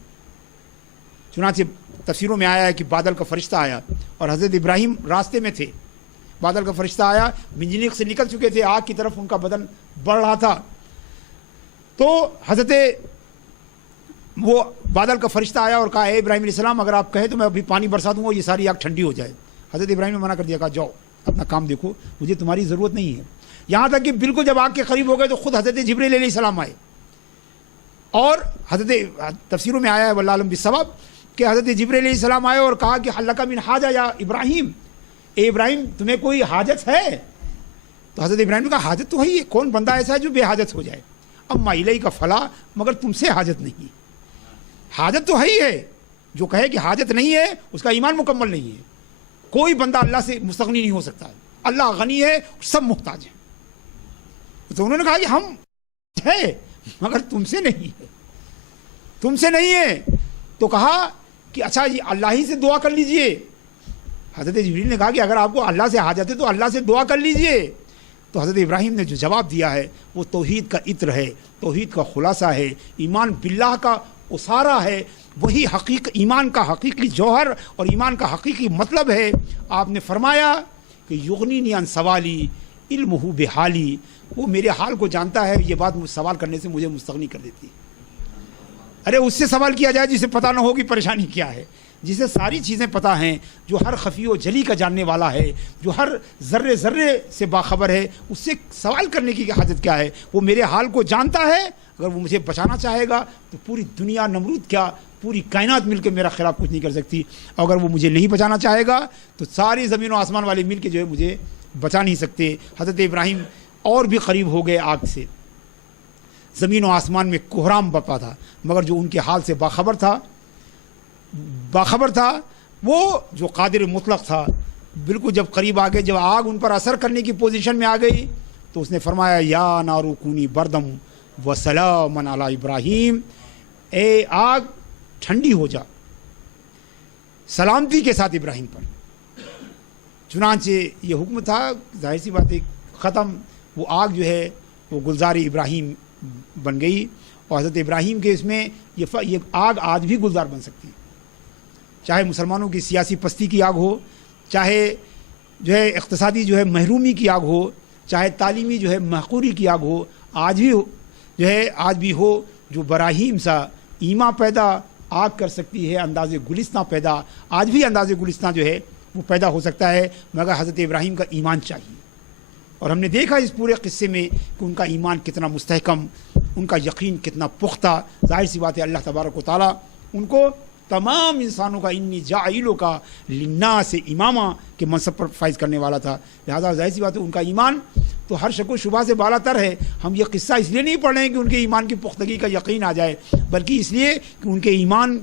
چنانچہ تفسیروں میں آیا ہے کہ بادل کا فرشتہ آیا اور حضرت ابراہیم راستے میں تھے، بادل کا فرشتہ آیا، منجنیق سے نکل چکے تھے، آگ کی طرف ان کا بدن بڑھ رہا تھا، تو حضرت وہ بادل کا فرشتہ آیا اور کہا اے ابراہیم علیہ السلام، اگر آپ کہیں تو میں ابھی پانی برسا دوں گا، یہ ساری آگ ٹھنڈی ہو جائے۔ حضرت ابراہیم نے منع کر دیا، کہا جاؤ اپنا کام دیکھو، مجھے تمہاری ضرورت نہیں ہے۔ یہاں تک کہ بالکل جب آگ کے قریب ہو گئے تو خود حضرت جبرائیل علیہ السلام آئے، اور حضرت تفسیروں میں آیا ہے واللہ اعلم بالصواب کہ حضرت جبرائیل علیہ السلام آئے اور کہا کہ حل لک من حاجہ یا ابراہیم، اے ابراہیم تمہیں کوئی حاجت ہے؟ تو حضرت ابراہیم نے کہا حاجت تو ہے، کون بندہ ایسا ہے جو بے حاجت ہو جائے؟ اما الیک فلا، مگر تم سے حاجت نہیں۔ حاجت تو ہے، جو کہے کہ حاجت نہیں ہے اس کا ایمان مکمل نہیں ہے۔ کوئی بندہ اللہ سے مستغنی نہیں ہو سکتا ہے، اللہ غنی ہے، سب محتاج ہیں۔ تو انہوں نے کہا کہ ہم ہے مگر تم سے نہیں ہے، تم سے نہیں ہے۔ تو کہا کہ اچھا یہ اللہ ہی سے دعا کر لیجئے۔ حضرت جبریل نے کہا کہ اگر آپ کو اللہ سے حاجت ہے تو اللہ سے دعا کر لیجئے۔ تو حضرت ابراہیم نے جو جواب دیا ہے وہ توحید کا عطر ہے، توحید کا خلاصہ ہے، ایمان باللہ کا اسارہ ہے، وہی ایمان کا حقیقی جوہر اور ایمان کا حقیقی مطلب ہے۔ آپ نے فرمایا کہ یغنینی عن سوالی علمہ بحالی، وہ میرے حال کو جانتا ہے، یہ بات سوال کرنے سے مجھے مستغنی کر دیتی ہے۔ ارے اس سے سوال کیا جائے جسے پتہ نہ ہو کہ پریشانی کیا ہے، جسے ساری چیزیں پتہ ہیں، جو ہر خفی و جلی کا جاننے والا ہے، جو ہر ذرے ذرے سے باخبر ہے، اس سے سوال کرنے کی حاجت کیا ہے؟ وہ میرے حال کو جانتا ہے، اگر وہ مجھے بچانا چاہے گا تو پوری دنیا، نمرود کیا پوری کائنات مل کے میرا خلاف کچھ نہیں کر سکتی، اور اگر وہ مجھے نہیں بچانا چاہے گا تو ساری زمین و آسمان والے مل کے جو ہے مجھے بچا نہیں سکتے۔ حضرت ابراہیم اور بھی قریب ہو گئے آگ سے، زمین و آسمان میں کوہرام بپا تھا، مگر جو ان کے حال سے باخبر تھا وہ جو قادر مطلق تھا، بالکل جب قریب آ گئے، جب آگ ان پر اثر کرنے کی پوزیشن میں آ گئی تو اس نے فرمایا یا نارو کونی بردم و سلام علی ابراہیم، اے آگ ٹھنڈی ہو جا سلامتی کے ساتھ ابراہیم پر۔ چنانچہ یہ حکم تھا، ظاہر سی بات ہے ختم، وہ آگ جو ہے وہ گلزار ابراہیم بن گئی، اور حضرت ابراہیم کے اس میں یہ آگ آج بھی گلزار بن سکتی ہے، چاہے مسلمانوں کی سیاسی پستی کی آگ ہو، چاہے جو ہے اقتصادی جو ہے محرومی کی آگ ہو، چاہے تعلیمی جو ہے محقوری کی آگ ہو، آج بھی ہو، جو براہیم سا ایما پیدا آگ کر سکتی ہے، انداز گلستہ پیدا، آج بھی انداز گلستہ جو ہے وہ پیدا ہو سکتا ہے، مگر حضرت ابراہیم کا ایمان چاہیے۔ اور ہم نے دیکھا اس پورے قصے میں کہ ان کا ایمان کتنا مستحکم، ان کا یقین کتنا پختہ۔ ظاہر سی بات ہے اللہ تبارک و تعالیٰ ان کو تمام انسانوں کا انی جاعلو کا للناس اماما کے منصب پر فائز کرنے والا تھا، لہذا ظاہر سی بات ہے ان کا ایمان تو ہر شک و شبہ سے بالا تر ہے۔ ہم یہ قصہ اس لیے نہیں پڑھ رہے ہیں کہ ان کے ایمان کی پختگی کا یقین آ جائے، بلکہ اس لیے کہ ان کے ایمان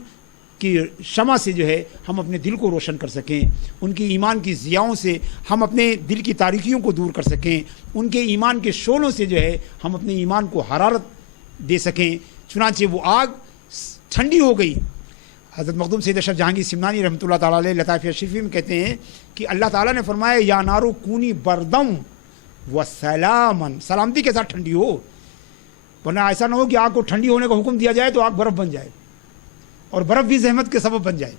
کی شمع سے جو ہے ہم اپنے دل کو روشن کر سکیں، ان کی ایمان کی ضیاؤں سے ہم اپنے دل کی تاریکیوں کو دور کر سکیں، ان کے ایمان کے شعلوں سے جو ہے ہم اپنے ایمان کو حرارت دے سکیں۔ چنانچہ وہ آگ ٹھنڈی ہو گئی۔ حضرت مخدوم سید اشرف جہانگیر سمنانی رحمۃ اللہ تعالیٰ علیہ لطائف الشفیع میں کہتے ہیں کہ اللہ تعالیٰ نے فرمایا یا نارو کونی بردم و سلامن، سلامتی کے ساتھ ٹھنڈی ہو، ورنہ ایسا نہ ہو کہ آگ کو ٹھنڈی ہونے کا حکم دیا جائے تو آگ برف بن جائے اور برف بھی زحمت کے سبب بن جائے۔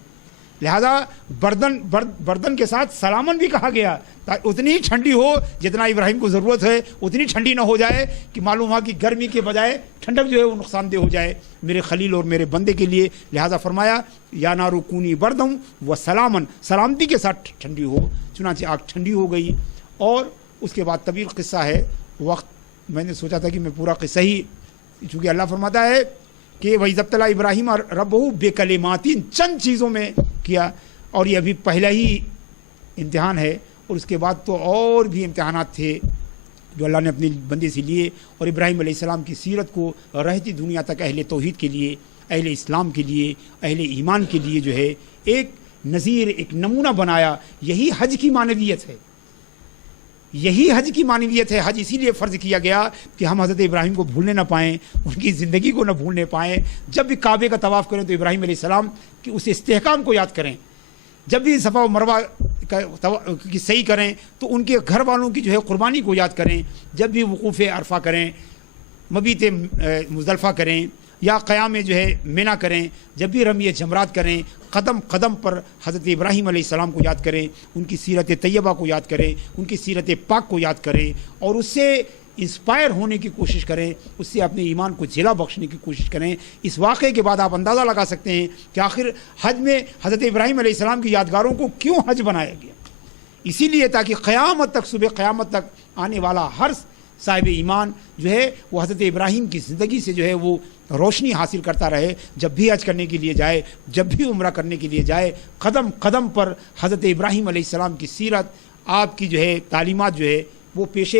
لہذا بردن کے ساتھ سلامن بھی کہا گیا، اتنی ہی ٹھنڈی ہو جتنا ابراہیم کو ضرورت ہے، اتنی ٹھنڈی نہ ہو جائے کہ معلوم ہوا کہ گرمی کے بجائے ٹھنڈک جو ہے وہ نقصان دہ ہو جائے میرے خلیل اور میرے بندے کے لیے۔ لہذا فرمایا یا نارو کونی بردم و سلامن، سلامتی کے ساتھ ٹھنڈی ہو۔ چنانچہ آگ ٹھنڈی ہو گئی، اور اس کے بعد طویل قصہ ہے، وقت میں نے سوچا تھا کہ میں پورا قصہ ہی، چونکہ اللہ فرماتا ہے کہ وَإِذَا ابْتَلَىٰ إِبْرَاهِيمَ رَبُّهُ بِكَلِمَاتٍ، چند چیزوں میں کیا، اور یہ ابھی پہلا ہی امتحان ہے، اور اس کے بعد تو اور بھی امتحانات تھے جو اللہ نے اپنے بندے سے لیے، اور ابراہیم علیہ السلام کی سیرت کو رہتی دنیا تک اہل توحید کے لیے، اہل اسلام کے لیے، اہل ایمان کے لیے جو ہے ایک نظیر، ایک نمونہ بنایا۔ یہی حج کی معنویت ہے، یہی حج کی معنویت ہے۔ حج اسی لیے فرض کیا گیا کہ ہم حضرت ابراہیم کو بھولنے نہ پائیں، ان کی زندگی کو نہ بھولنے پائیں۔ جب بھی کعبے کا طواف کریں تو ابراہیم علیہ السلام کی اس استحکام کو یاد کریں، جب بھی صفا و مروہ کی صحیح کریں تو ان کے گھر والوں کی جو ہے قربانی کو یاد کریں، جب بھی وقوف عرفہ کریں، مبیت مزدلفہ کریں، یا قیام جو ہے مینا کریں، جب بھی رمی جمرات کریں، قدم قدم پر حضرت ابراہیم علیہ السلام کو یاد کریں، ان کی سیرت طیبہ کو یاد کریں، ان کی سیرت پاک کو یاد کریں، اور اس سے انسپائر ہونے کی کوشش کریں، اس سے اپنے ایمان کو جلا بخشنے کی کوشش کریں۔ اس واقعے کے بعد آپ اندازہ لگا سکتے ہیں کہ آخر حج میں حضرت ابراہیم علیہ السلام کی یادگاروں کو کیوں حج بنایا گیا۔ اسی لیے تاکہ قیامت تک، صبح قیامت تک آنے والا ہر صاحب ایمان جو ہے وہ حضرت ابراہیم کی زندگی سے جو ہے وہ روشنی حاصل کرتا رہے۔ جب بھی حج کرنے کے لیے جائے، جب بھی عمرہ کرنے کے لیے جائے، قدم قدم پر حضرت ابراہیم علیہ السلام کی سیرت، آپ کی جو ہے تعلیمات جو ہے وہ پیش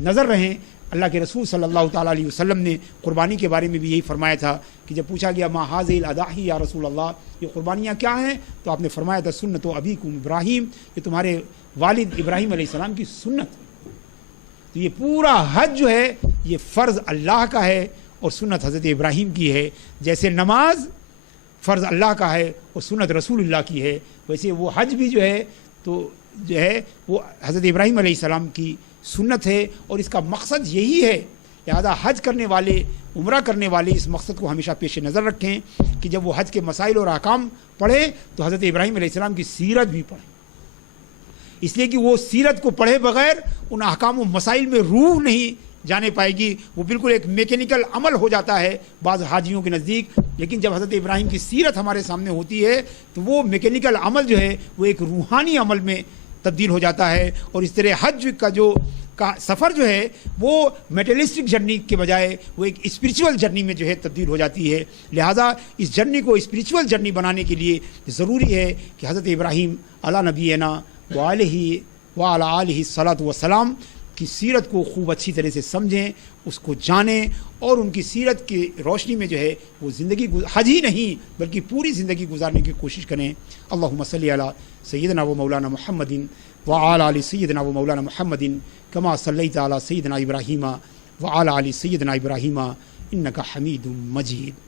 نظر رہیں۔ اللہ کے رسول صلی اللہ تعالیٰ علیہ وسلم نے قربانی کے بارے میں بھی یہی فرمایا تھا کہ جب پوچھا گیا ما هذه الاضاحی یا رسول اللہ، یہ قربانیاں کیا ہیں، تو آپ نے فرمایا تھا سنت ابیکم ابراہیم، یہ تمہارے والد ابراہیم علیہ السلام کی سنت ہے۔ تو یہ پورا حج جو ہے یہ فرض اللہ کا ہے اور سنت حضرت ابراہیم کی ہے۔ جیسے نماز فرض اللہ کا ہے اور سنت رسول اللہ کی ہے، ویسے وہ حج بھی جو ہے تو جو ہے وہ حضرت ابراہیم علیہ السلام کی سنت ہے، اور اس کا مقصد یہی ہے۔ لہذا حج کرنے والے، عمرہ کرنے والے اس مقصد کو ہمیشہ پیش نظر رکھیں کہ جب وہ حج کے مسائل اور احکام پڑھیں تو حضرت ابراہیم علیہ السلام کی سیرت بھی پڑھیں، اس لیے کہ وہ سیرت کو پڑھے بغیر ان احکام و مسائل میں روح نہیں جانے پائے گی، وہ بالکل ایک میکینیکل عمل ہو جاتا ہے بعض حاجیوں کے نزدیک۔ لیکن جب حضرت ابراہیم کی سیرت ہمارے سامنے ہوتی ہے تو وہ میکینیکل عمل جو ہے وہ ایک روحانی عمل میں تبدیل ہو جاتا ہے، اور اس طرح حج کا سفر جو ہے وہ میٹریلسٹک جرنی کے بجائے وہ ایک اسپریچول جرنی میں جو ہے تبدیل ہو جاتی ہے۔ لہذا اس جرنی کو اسپریچول جرنی بنانے کے لیے ضروری ہے کہ حضرت ابراہیم علی نبینا وعلی آلہ الصلاۃ والسلام کی سیرت کو خوب اچھی طرح سے سمجھیں، اس کو جانیں، اور ان کی سیرت کی روشنی میں جو ہے وہ زندگی حج ہی نہیں بلکہ پوری زندگی گزارنے کی کوشش کریں۔ اللہم صلی علی سیدنا و مولانا محمد وعلی آل سیدنا و مولانا محمد کما صلیت علی سیدنا ابراہیم وعلی آل سیدنا ابراہیم انک حمید مجید۔